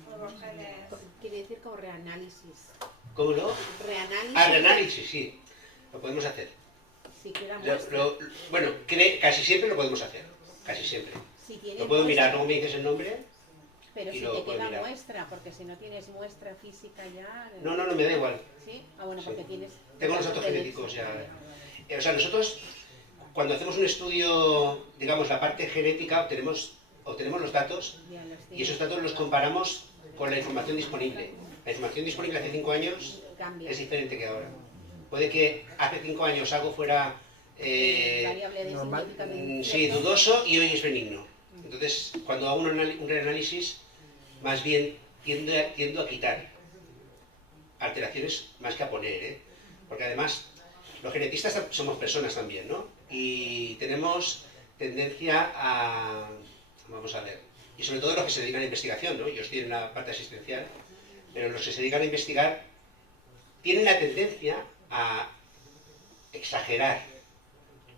nuevos genes... Quiere decir como reanálisis. ¿Cómo no? Reanálisis. Ah, reanálisis, sí. Lo podemos hacer. Si queda muestra. Bueno, casi siempre lo podemos hacer. Casi siempre. Si Lo puedo mirar, luego me dices el nombre. Pero y si lo te puedo queda mirar. muestra, porque si no tienes muestra física ya... No, me da igual. ¿Sí? Ah, bueno, porque tienes... Tengo los datos genéticos ya. O sea, nosotros, cuando hacemos un estudio, digamos, la parte genética, obtenemos los datos y esos datos los comparamos con la información disponible. La información disponible hace 5 años es diferente que ahora. Puede que hace 5 años algo fuera sí, dudoso y hoy es benigno. Entonces, cuando hago un reanálisis, más bien tiendo a quitar alteraciones más que a poner, porque además los genetistas somos personas también, ¿no? Y tenemos tendencia a, vamos a ver, y sobre todo los que se dedican a investigación, ¿no? Ellos tienen la parte asistencial, pero los que se dedican a investigar tienen la tendencia a exagerar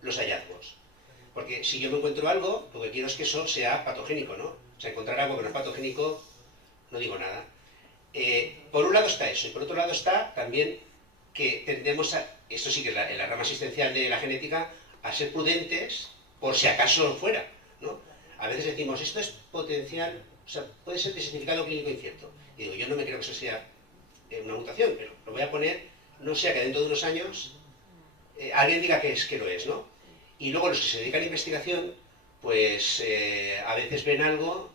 los hallazgos. Porque si yo me encuentro algo, lo que quiero es que eso sea patogénico, ¿no? O sea, encontrar algo que no es patogénico, no digo nada. Por un lado está eso, y por otro lado está también que tendemos a, esto sí que es la rama asistencial de la genética, a ser prudentes por si acaso fuera, ¿no? A veces decimos, esto es potencial, o sea, puede ser de significado clínico incierto. Y digo, yo no me creo que eso sea una mutación, pero lo voy a poner, no sea que dentro de unos años alguien diga que lo es, ¿no? Y luego los que se dedican a investigación, pues a veces ven algo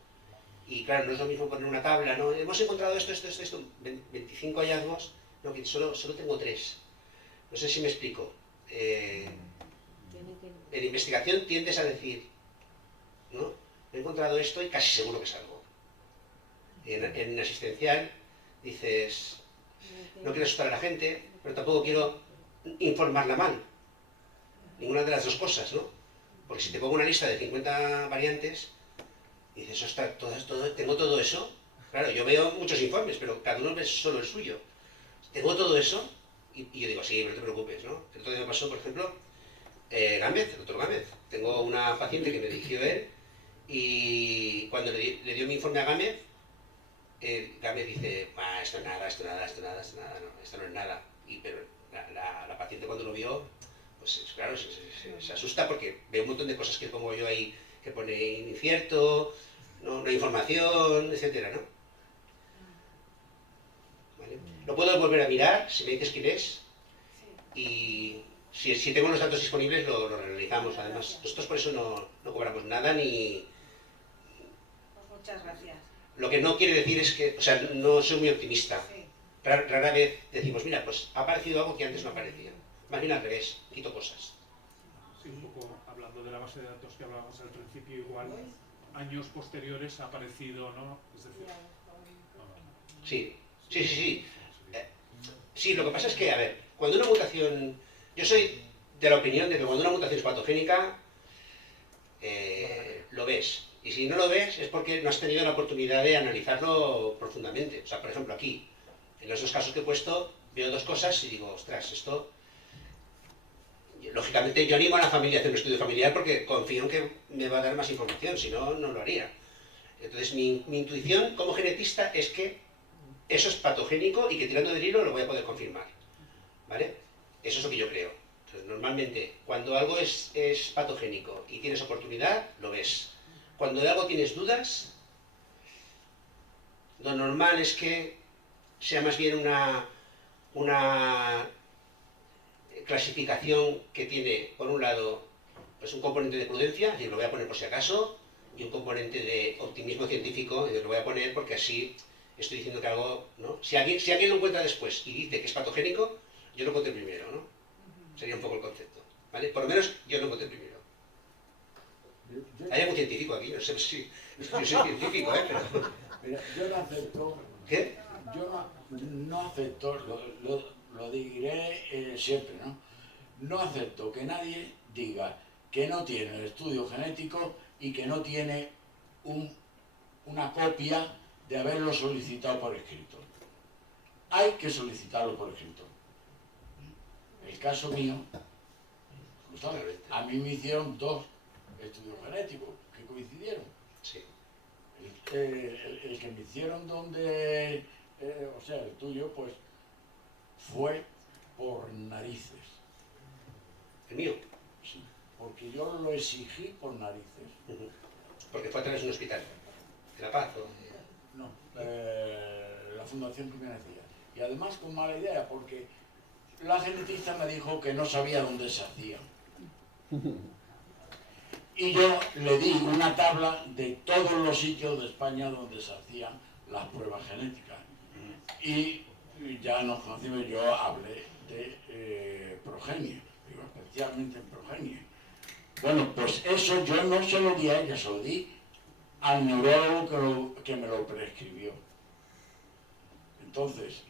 y claro, no es lo mismo poner una tabla, ¿no? Hemos encontrado esto, 25 hallazgos, no, que solo tengo 3. No sé si me explico. En investigación tiendes a decir, ¿no? He encontrado esto y casi seguro que es algo. En asistencial dices, no quiero asustar a la gente, pero tampoco quiero informarla mal. Ninguna de las dos cosas, ¿no? Porque si te pongo una lista de 50 variantes, y dices, ostras, tengo todo eso. Claro, yo veo muchos informes, pero cada uno ve solo el suyo. Tengo todo eso, y yo digo, sí, no te preocupes, ¿no? El otro día me pasó, por ejemplo, Gámez, el doctor Gámez. Tengo una paciente que me dirigió él, y cuando le dio mi informe a Gámez, Gámez dice, esto es nada, no, esto no es nada. Pero la paciente cuando lo vio, pues claro, se asusta porque ve un montón de cosas que pongo yo ahí, que pone incierto, no hay información, etcétera, ¿no? ¿Vale? Lo puedo volver a mirar, si me dices quién es, y si tengo los datos disponibles lo realizamos. Además, nosotros por eso no cobramos nada ni... Pues muchas gracias. Lo que no quiere decir es que, o sea, no soy muy optimista. Sí. Rara vez decimos, mira, pues ha aparecido algo que antes no aparecía. Más bien al revés, quito cosas. Sí, un poco hablando de la base de datos que hablábamos al principio, igual años posteriores ha aparecido, ¿no? Es decir... Sí. Sí, lo que pasa es que, a ver, cuando una mutación... Yo soy de la opinión de que cuando una mutación es patogénica, lo ves. Y si no lo ves es porque no has tenido la oportunidad de analizarlo profundamente. O sea, por ejemplo, aquí, en los dos casos que he puesto, veo dos cosas y digo, ostras, esto... Lógicamente yo animo a la familia a hacer un estudio familiar porque confío en que me va a dar más información, si no, no lo haría. Entonces mi intuición como genetista es que eso es patogénico y que tirando del hilo lo voy a poder confirmar, ¿vale? Eso es lo que yo creo. Entonces, normalmente, cuando algo es patogénico y tienes oportunidad, lo ves. Cuando de algo tienes dudas, lo normal es que sea más bien una clasificación que tiene, por un lado, pues un componente de prudencia, es decir, lo voy a poner por si acaso, y un componente de optimismo científico, lo voy a poner porque así estoy diciendo que algo, ¿no? Si alguien lo encuentra después y dice que es patogénico, yo lo encontré primero, ¿no? Sería un poco el concepto, ¿vale? Por lo menos yo lo encontré primero. Hay algún científico aquí, no sé si... Yo soy científico, pero... Mira, yo no acepto... ¿Qué? Yo no acepto, lo diré siempre, ¿no? No acepto que nadie diga que no tiene el estudio genético y que no tiene una copia de haberlo solicitado por escrito. Hay que solicitarlo por escrito. El caso mío, a mí me hicieron 2 estudios genéticos que coincidieron. Sí. El que me hicieron donde, o sea, el tuyo, pues, fue por narices. ¿El mío? Sí, porque yo lo exigí por narices. Porque fue a través de un hospital. ¿De La Paz o...? No, la Fundación Jiménez Díaz. Y además con mala idea, porque la genetista me dijo que no sabía dónde se hacía. Y yo le di una tabla de todos los sitios de España donde se hacían las pruebas genéticas. Y ya nos conocimos, yo hablé de progenie, digo, especialmente en progenie. Bueno, pues eso yo no se lo di a ella, se lo di al neurólogo que me lo prescribió. Entonces,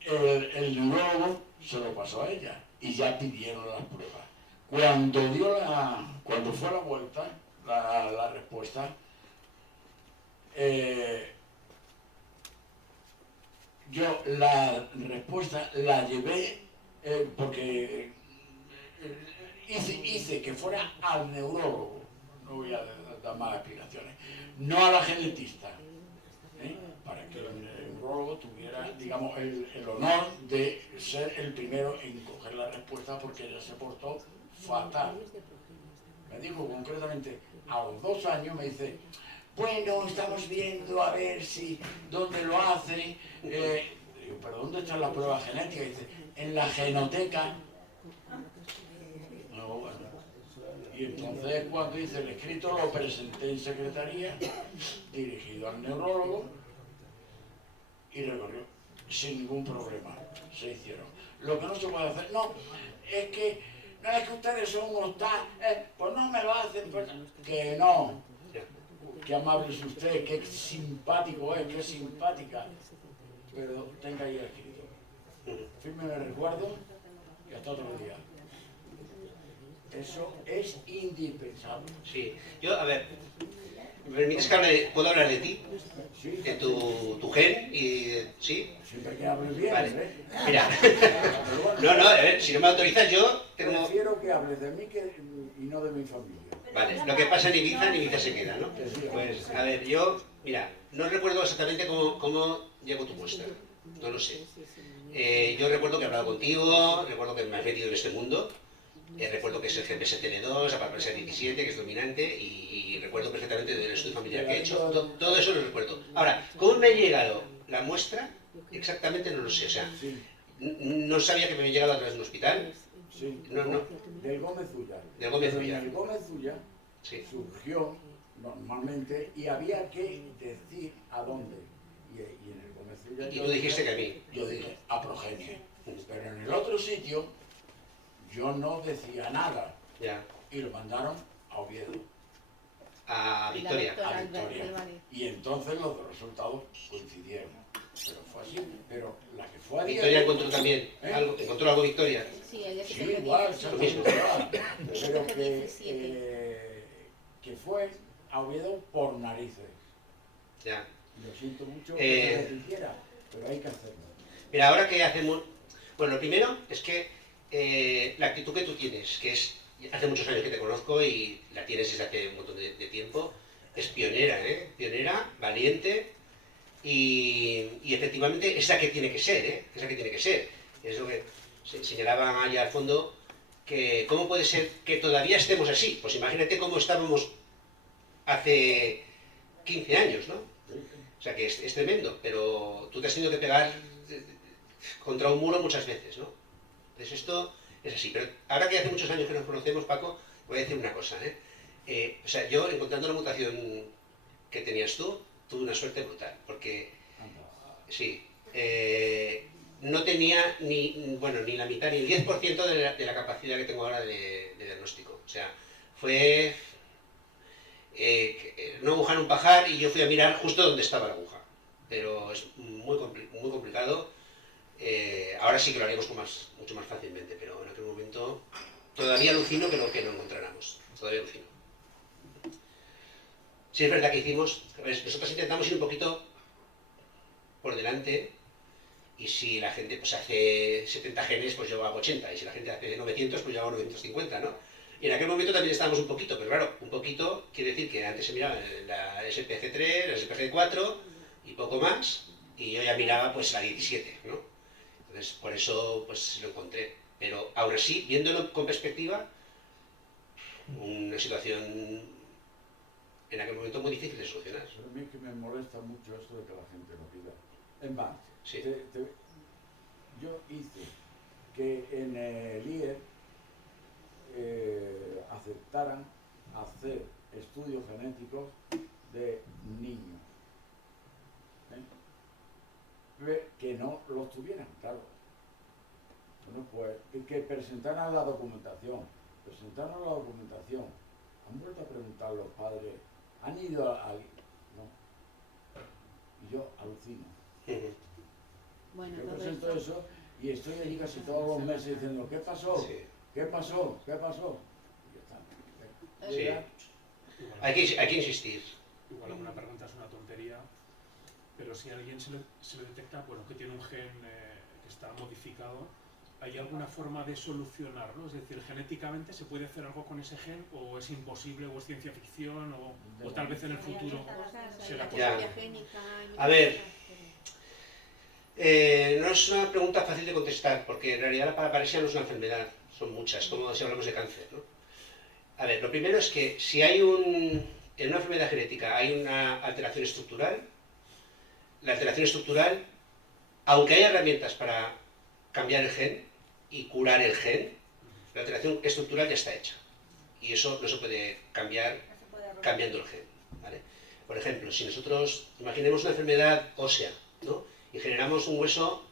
el neurólogo se lo pasó a ella y ya pidieron las pruebas. Cuando fue a la vuelta, la respuesta, yo la respuesta la llevé porque hice que fuera al neurólogo, no voy a dar más explicaciones, no a la genetista, para que el neurólogo tuviera, digamos, el honor de ser el primero en coger la respuesta porque ella se portó fatal. Me dijo concretamente, a los 2 años me dice, bueno, estamos viendo a ver si, dónde lo hace. Digo, ¿pero dónde está la prueba genética? Y dice, en la genoteca. No, bueno. Y entonces cuando hice el escrito lo presenté en secretaría, dirigido al neurólogo, y recorrió sin ningún problema. Se hicieron. Lo que no se puede hacer, no, es que ustedes son unos pues no me lo hacen, pues, que no. Qué amable es usted, qué simpático es, qué simpática. Pero tenga ahí el escrito. Firme el resguardo y hasta otro día. Eso es indispensable. Sí. Yo, a ver, ¿me permites que puedo hablar de ti? Sí. De tu gen y... ¿Sí? Siempre que hables bien, vale. ¿eh? Mira. No, a ver, si no me autorizas yo tengo... Prefiero que hables de mí y no de mi familia. Vale, lo que pasa en Ibiza se queda, ¿no? Pues, a ver, yo, mira, no recuerdo exactamente cómo llegó tu muestra, no lo sé. Yo recuerdo que he hablado contigo, recuerdo que me has metido en este mundo, recuerdo que es el GPSTL2, aparte de 17, que es dominante, y recuerdo perfectamente del estudio familiar que he hecho, todo eso lo recuerdo. Ahora, ¿cómo me ha llegado la muestra? Exactamente no lo sé, o sea, no sabía que me había llegado a través de un hospital. Sí, no. Del Gómez Ulla. Del Gómez Ulla. El Gómez Ulla sí. surgió normalmente y había que decir a dónde. Y en el Gómez Ulla... Y tú dijiste que a mí. Yo dije a progenie. Pero en el otro sitio yo no decía nada. Ya. Y lo mandaron a Oviedo. A Victoria. A Victoria. Y entonces los dos resultados coincidieron. Pero fue así. Pero la que fue a Victoria encontró también algo, ¿encontró algo Victoria? Sí, ella sí, igual, lo mismo. Pero que fue a Oviedo por narices. Ya. Lo siento mucho que se quisiera, pero hay que hacerlo. Mira, ahora que hacemos... Bueno, lo primero es que la actitud que tú tienes, que es... Hace muchos años que te conozco y la tienes desde hace un montón de tiempo, es pionera, pionera, valiente y efectivamente es la que tiene que ser, es la que tiene que ser. Es lo que señalaba allá al fondo, que cómo puede ser que todavía estemos así. Pues imagínate cómo estábamos hace 15 años, ¿no? O sea que es tremendo, pero tú te has tenido que pegar contra un muro muchas veces, ¿no? Entonces esto es así. Pero ahora que hace muchos años que nos conocemos, Paco, voy a decir una cosa, o sea, yo encontrando la mutación que tenías tú, tuve una suerte brutal, porque sí, no tenía ni la mitad, ni el 10% de la capacidad que tengo ahora de diagnóstico. O sea, fue una aguja en un pajar y yo fui a mirar justo donde estaba la aguja. Pero es muy complicado. Ahora sí que lo haríamos mucho más fácilmente, pero en aquel momento todavía alucino que lo encontráramos. Todavía alucino. Sí, es verdad que hicimos, nosotros intentamos ir un poquito por delante, y si la gente pues hace 70 genes, pues yo hago 80, y si la gente hace 900, pues yo hago 950, ¿no? Y en aquel momento también estábamos un poquito, pero claro, un poquito quiere decir que antes se miraba la SPG3, la SPG4 y poco más, y yo ya miraba pues la 17, ¿no? Entonces, por eso pues lo encontré. Pero aún así, viéndolo con perspectiva, una situación en aquel momento muy difícil de solucionar. A mí que me molesta mucho esto de que la gente no pida. Es más, sí. Yo hice que en el IE aceptaran hacer estudios genéticos de niños. Que no los tuvieran, claro. Bueno, pues que presentaran la documentación. Han vuelto a preguntar a los padres, ¿han ido a alguien? No. Y yo alucino. Bueno, yo presento eso y estoy allí casi todos los meses diciendo, ¿qué pasó? Sí. ¿Qué pasó? ¿Qué pasó? Y ya está. Sí. Hay que insistir. Igual alguna pregunta es una tontería, pero si a alguien se le detecta, bueno, que tiene un gen que está modificado, ¿hay alguna forma de solucionarlo? Es decir, genéticamente se puede hacer algo con ese gen, o es imposible, o es ciencia ficción, o tal vez en el futuro será posible. A ver, no es una pregunta fácil de contestar, porque en realidad la paraparesia no es una enfermedad, son muchas, como si hablamos de cáncer, ¿no? A ver, lo primero es que si hay en una enfermedad genética hay una alteración estructural, la alteración estructural, aunque haya herramientas para cambiar el gen y curar el gen, la alteración estructural ya está hecha. Y eso no se puede cambiar cambiando el gen, ¿vale? Por ejemplo, si nosotros imaginemos una enfermedad ósea, ¿no? Y generamos un hueso,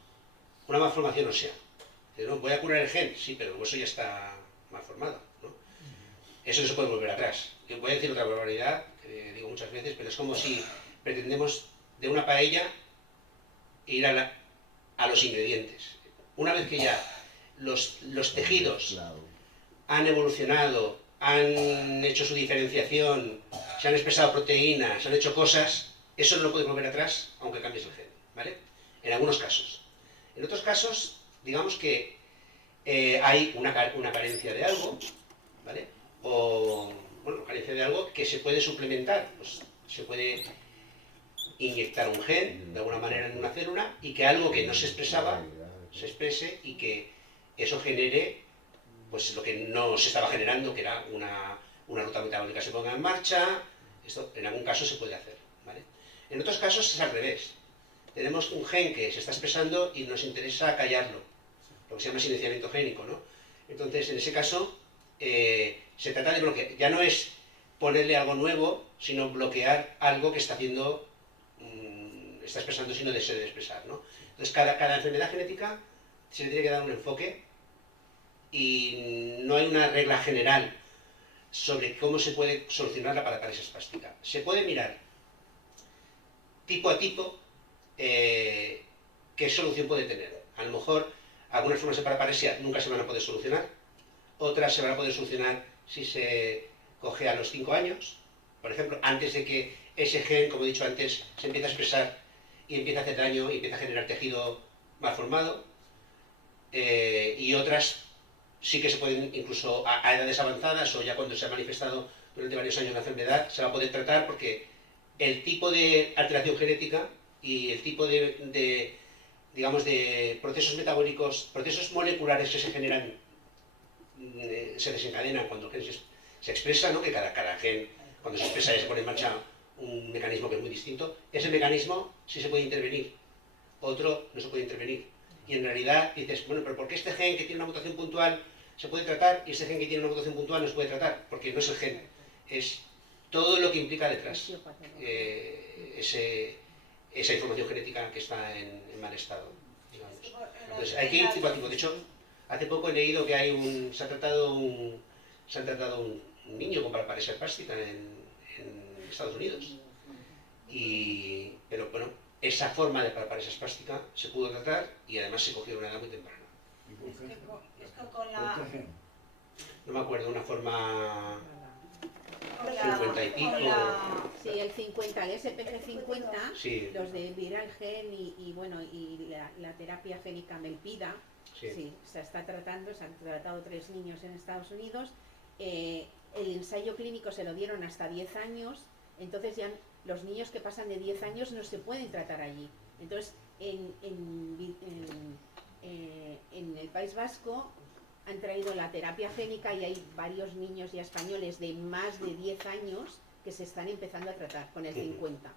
una malformación ósea. ¿No? ¿Voy a curar el gen? Sí, pero el hueso ya está malformado, ¿no? Eso no se puede volver atrás. Yo voy a decir otra barbaridad, que digo muchas veces, pero es como si pretendemos de una paella ir a los ingredientes. Una vez que ya los tejidos han evolucionado, han hecho su diferenciación, se han expresado proteínas, se han hecho cosas, eso no lo puedes volver atrás aunque cambies el gen, ¿vale? En algunos casos. En otros casos, digamos que hay una carencia de algo, ¿vale? O, bueno, carencia de algo que se puede suplementar, pues se puede inyectar un gen de alguna manera en una célula y que algo que no se expresaba se exprese y que eso genere pues lo que no se estaba generando, que era una ruta metabólica se ponga en marcha. Esto en algún caso se puede hacer, ¿vale? En otros casos es al revés. Tenemos un gen que se está expresando y nos interesa callarlo, lo que se llama silenciamiento génico, ¿no? Entonces, en ese caso, se trata de bloquear. Ya no es ponerle algo nuevo, sino bloquear algo que está haciendo, está expresando si no desea expresar, ¿no? Entonces, cada enfermedad genética se le tiene que dar un enfoque y no hay una regla general sobre cómo se puede solucionar la paraparesia espástica. Se puede mirar tipo a tipo qué solución puede tener. A lo mejor algunas formas de paraparesia nunca se van a poder solucionar, otras se van a poder solucionar si se coge a los 5 años, por ejemplo, antes de que ese gen, como he dicho antes, se empiece a expresar y empieza a hacer daño y empieza a generar tejido malformado, y otras sí que se pueden incluso a edades avanzadas o ya cuando se ha manifestado durante varios años la enfermedad, se va a poder tratar porque el tipo de alteración genética y el tipo de digamos, de procesos metabólicos, procesos moleculares que se generan, se desencadenan cuando el gen se expresa, ¿no? Que cada gen, cuando se expresa, se pone en marcha un mecanismo que es muy distinto. Ese mecanismo sí se puede intervenir, otro no se puede intervenir. Y en realidad dices, bueno, pero ¿por qué este gen que tiene una mutación puntual se puede tratar y este gen que tiene una mutación puntual no se puede tratar? Porque no es el gen, es todo lo que implica detrás esa información genética que está en mal estado, digamos. Entonces hay que ir tipo a tipo. De hecho, hace poco he leído que se ha tratado un niño con parálisis espástica en Estados Unidos. Pero bueno, esa forma de parálisis espástica se pudo tratar y además se cogió de una edad muy temprana. Es que con la... No me acuerdo, una forma... con 50 y pico. Sí, el 50, el SPG50, Sí. los de Viral Gen y bueno, y la terapia génica Melpida, sí, se está tratando, se han tratado 3 niños en Estados Unidos. El ensayo clínico se lo dieron hasta 10 años, entonces ya los niños que pasan de 10 años no se pueden tratar allí. Entonces, en el País Vasco han traído la terapia génica y hay varios niños ya españoles de más de 10 años que se están empezando a tratar con el 50.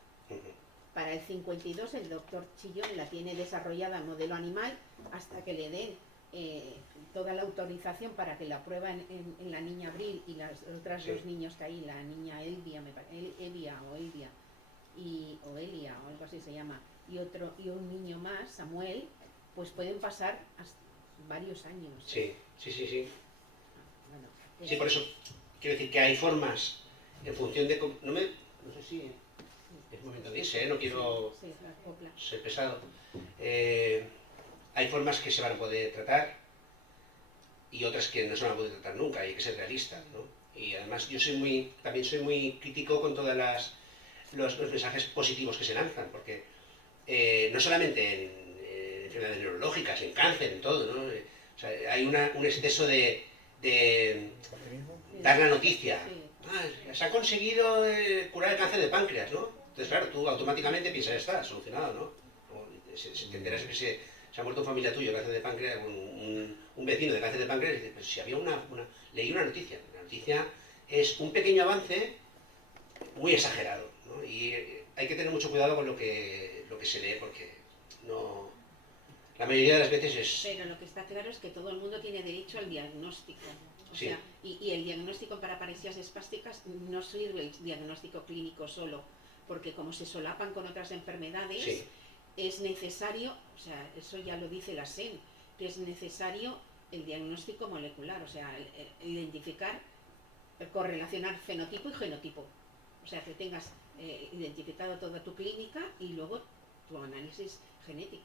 Para el 52 el doctor Chillón la tiene desarrollada en modelo animal hasta que le den toda la autorización para que la prueba en la niña Abril y las otras 2 niños que hay, la niña Elvia, Elia o Elia o algo así se llama, y un niño más, Samuel, pues pueden pasar hasta varios años. Sí. Bueno, Sí, por eso quiero decir que hay formas en función de... No sé si es momento de irse, no quiero ser pesado. Hay formas que se van a poder tratar y otras que no se van a poder tratar nunca, y hay que ser realistas, ¿no? Y además yo también soy muy crítico con todos los mensajes positivos que se lanzan, porque no solamente en enfermedades neurológicas, en cáncer, en todo, ¿no? O sea, hay un exceso de dar la noticia. Se ha conseguido curar el cáncer de páncreas, ¿no? Entonces, claro, tú automáticamente piensas, ya está, solucionado, ¿no? O te enteras que se ha muerto una familia tuya de cáncer de páncreas, un vecino de cáncer de páncreas, y dices, pero si había leí una noticia. La noticia es un pequeño avance muy exagerado, ¿no? Y hay que tener mucho cuidado con lo que se lee, porque no... La mayoría de las veces es... Pero lo que está claro es que todo el mundo tiene derecho al diagnóstico. O sea, y el diagnóstico para paresias espásticas no sirve el diagnóstico clínico solo, porque como se solapan con otras enfermedades, es necesario, o sea, eso ya lo dice la SEM, que es necesario el diagnóstico molecular, o sea, identificar, correlacionar fenotipo y genotipo. O sea, que tengas identificado toda tu clínica y luego tu análisis genético.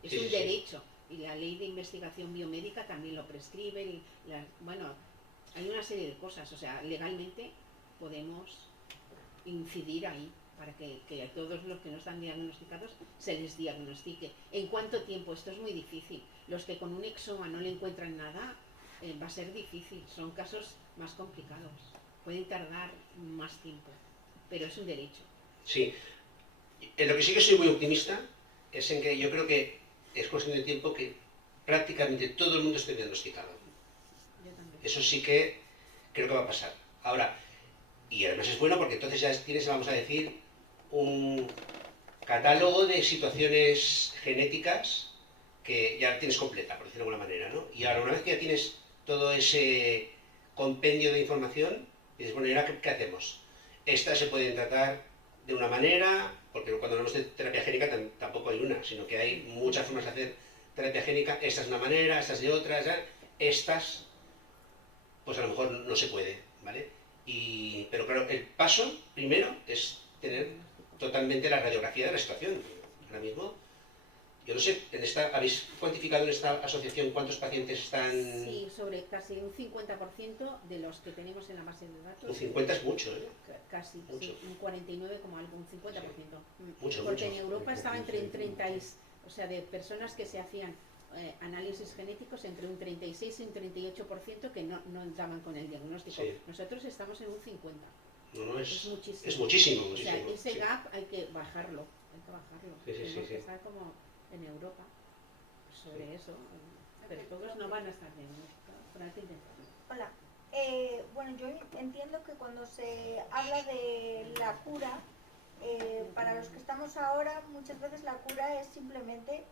Es un derecho, y la ley de investigación biomédica también lo prescribe. Bueno, hay una serie de cosas, o sea, legalmente podemos incidir ahí para que a todos los que no están diagnosticados se les diagnostique. ¿En cuánto tiempo? Esto es muy difícil. Los que con un exoma no le encuentran nada, va a ser difícil. Son casos más complicados. Pueden tardar más tiempo, pero es un derecho. Sí. En lo que sí que soy muy optimista es en que yo creo que es cuestión de tiempo que prácticamente todo el mundo esté diagnosticado. Eso sí que creo que va a pasar. Ahora, y además es bueno porque entonces ya tienes, vamos a decir, un catálogo de situaciones genéticas que ya tienes completa, por decirlo de alguna manera, ¿no? Y ahora, una vez que ya tienes todo ese compendio de información, dices, bueno, ¿y ahora qué hacemos? Estas se pueden tratar de una manera, porque cuando hablamos de terapia génica tampoco hay una, sino que hay muchas formas de hacer terapia génica. Esta es una manera, esta es de otra, estas, pues a lo mejor no se puede, ¿vale? Pero claro, el paso primero es tener totalmente la radiografía de la situación. Ahora mismo, yo no sé, ¿habéis cuantificado en esta asociación cuántos pacientes están...? Sí, sobre casi un 50% de los que tenemos en la base de datos. Un 50 es mucho, ¿eh? Casi, mucho. Sí, un 49 como algo, un 50%. Sí. Mucho, porque mucho. en Europa estaba entre 30 o sea, de personas que se hacían análisis genéticos entre un 36 y un 38% que no daban con el diagnóstico. Sí. Nosotros estamos en un 50%. No, Es muchísimo. es muchísimo, O sea, muchísimo. ese Sí. gap hay que bajarlo. Tenemos que estar como en Europa sobre eso. Pero todos no van a estar diagnosticados, pero hay que intentarlo. Hola. Bueno, yo entiendo que cuando se habla de la cura, para los que estamos ahora, muchas veces la cura es simplemente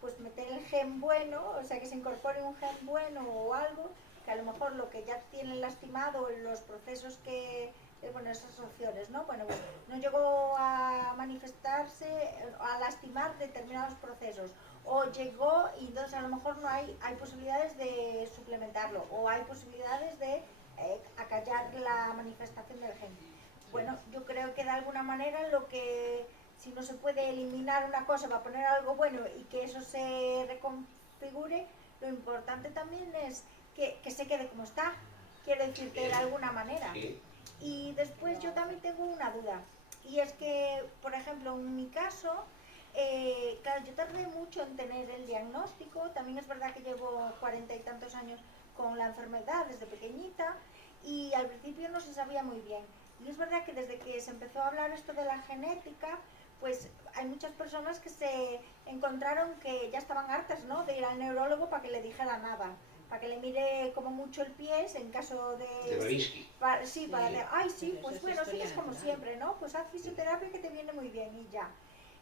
pues meter el gen bueno, o sea, que se incorpore un gen bueno o algo, que a lo mejor lo que ya tienen lastimado en los procesos que, bueno, esas opciones, ¿no? Bueno, pues no llegó a manifestarse, a lastimar determinados procesos, o llegó y entonces a lo mejor no hay posibilidades de suplementarlo, o hay posibilidades de acallar la manifestación del gen. Bueno, yo creo que de alguna manera lo que, si no se puede eliminar una cosa para poner algo bueno y que eso se reconfigure, lo importante también es que se quede como está, quiero decir, que de alguna manera. Y después yo también tengo una duda, y es que, por ejemplo, en mi caso, claro, yo tardé mucho en tener el diagnóstico, también es verdad que llevo 40 y tantos años con la enfermedad desde pequeñita, y al principio no se sabía muy bien. Y es verdad que desde que se empezó a hablar esto de la genética, pues hay muchas personas que se encontraron que ya estaban hartas, ¿no?, de ir al neurólogo para que le dijera nada, para que le mire como mucho el pie en caso de... Babinski. Sí, para decir, ay, sí, Pero pues eso es bueno, historia sigues como natural. siempre, ¿no? Pues haz fisioterapia que te viene muy bien y ya.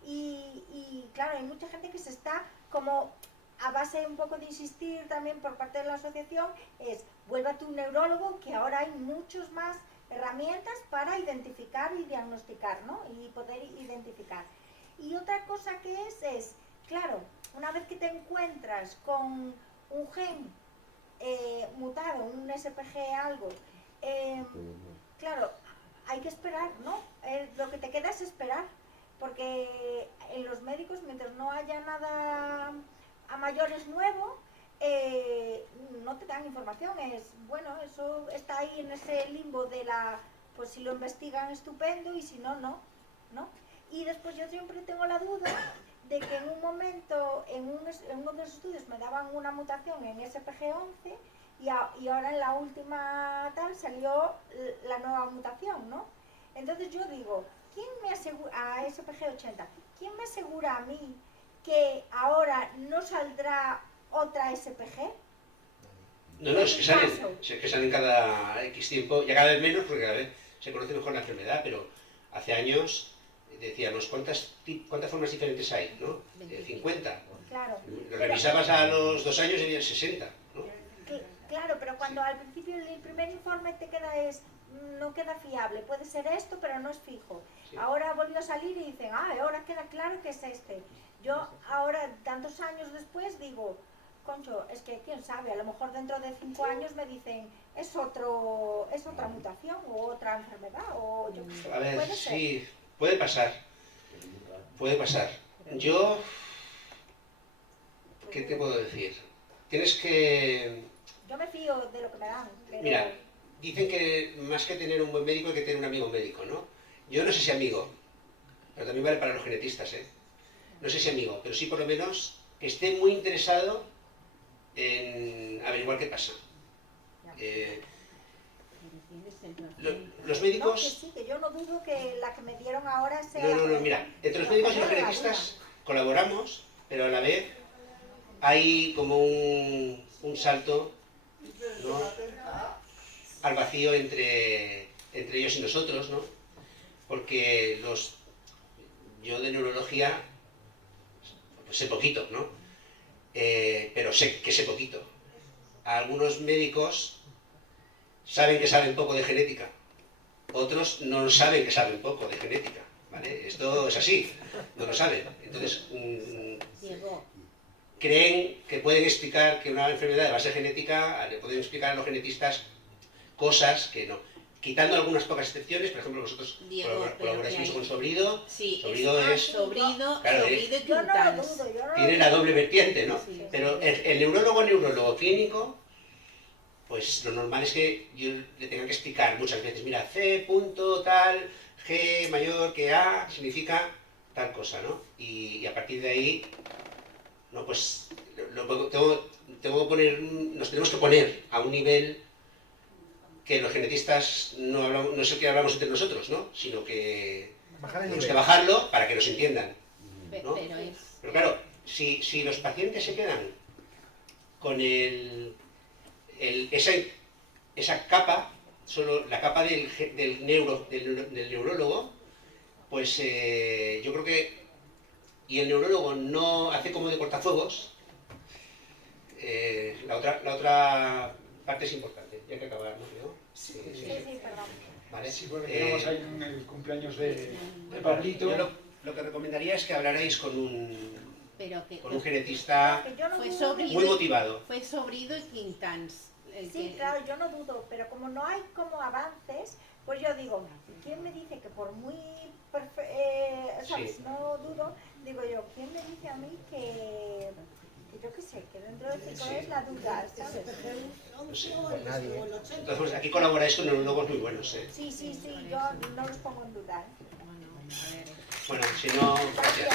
Y claro, hay mucha gente que se está como, a base un poco de insistir también por parte de la asociación, es vuelve a tu neurólogo, que ahora hay muchos más herramientas para identificar y diagnosticar, ¿no? Y poder identificar. Y otra cosa que es, claro, una vez que te encuentras con un gen mutado, un SPG algo, claro, hay que esperar, ¿no? Lo que te queda es esperar, porque en los médicos, mientras no haya nada a mayores nuevo, no te dan información. Es bueno, eso está ahí en ese limbo de la, pues si lo investigan estupendo y si no, no. Y después yo siempre tengo la duda de que en un momento, en uno de los estudios me daban una mutación en SPG11 y ahora en la última tal salió la nueva mutación, ¿no? Entonces yo digo, ¿quién me asegura, a SPG80, quién me asegura a mí que ahora no saldrá otra SPG? No, es que salen cada X tiempo, ya cada vez menos porque cada vez se conoce mejor la enfermedad, pero hace años decíamos cuántas formas diferentes hay, ¿no? 50. Claro. Lo revisabas a los 2 años y había 60, ¿no? Claro, pero cuando al principio el primer informe te queda no queda fiable, puede ser esto, pero no es fijo. Sí. Ahora volvió a salir y dicen, ahora queda claro que es este. Yo ahora, tantos años después, digo, concho, es que quién sabe, a lo mejor dentro de 5 años me dicen, es otra mutación o otra enfermedad, o yo qué sé. A ver, puede ser. sí, puede pasar. Yo, ¿qué te puedo decir? Tienes que... Yo me fío de lo que me dan. Pero... Mira, dicen que más que tener un buen médico hay que tener un amigo médico, ¿no? Yo no sé si amigo, pero también vale para los genetistas, ¿eh? No sé si amigo, pero sí por lo menos que esté muy interesado en averiguar qué pasa. Los médicos... No, que sí, que yo no dudo que la que me dieron ahora sea... No, mira, entre los médicos y los genetistas colaboramos, pero a la vez hay como un salto, ¿no?, al vacío entre ellos y nosotros, ¿no? Porque yo de neurología pues sé poquito, ¿no? Pero sé poquito. Algunos médicos saben que saben poco de genética, otros no saben que saben poco de genética, ¿vale? Esto es así, no lo saben. Entonces, creen que pueden explicar que una enfermedad de base genética, le pueden explicar a los genetistas cosas que no. Quitando algunas pocas excepciones, por ejemplo, vosotros colaboráis mucho con Sobrido. Sí, Sobrido Sobrido y Quintans. Tiene la doble vertiente, ¿no? Sí, pero el neurólogo clínico, pues lo normal es que yo le tenga que explicar muchas veces, mira, C punto tal, G mayor que A significa tal cosa, ¿no? Y a partir de ahí ¿no? Pues nos tenemos que poner a un nivel que los genetistas no es el que hablamos entre nosotros, ¿no? Sino que tenemos que bajarlo para que nos entiendan, ¿no? Pero claro, si los pacientes se quedan con esa capa, solo la capa del neurólogo, pues yo creo que, y el neurólogo no hace como de cortafuegos, la otra parte es importante, ya que acabar, ¿no? Sí, perdón. ¿Vale? Sí, porque tenemos ahí el cumpleaños de Pablito. Yo lo que recomendaría es que hablarais con un genetista muy motivado. Fue Sobrido y Quintans. Sí, claro, yo no dudo, pero como no hay como avances, pues yo digo, ¿quién me dice que por muy ¿sabes? Sí. No dudo, digo yo, ¿quién me dice a mí que yo qué sé, que dentro de 5 años la duda, ¿sabes? No sé, nadie. Entonces, pues, aquí colaboráis con neurólogos muy buenos, ¿eh? Sí, yo no los pongo en duda. Bueno, si no, gracias.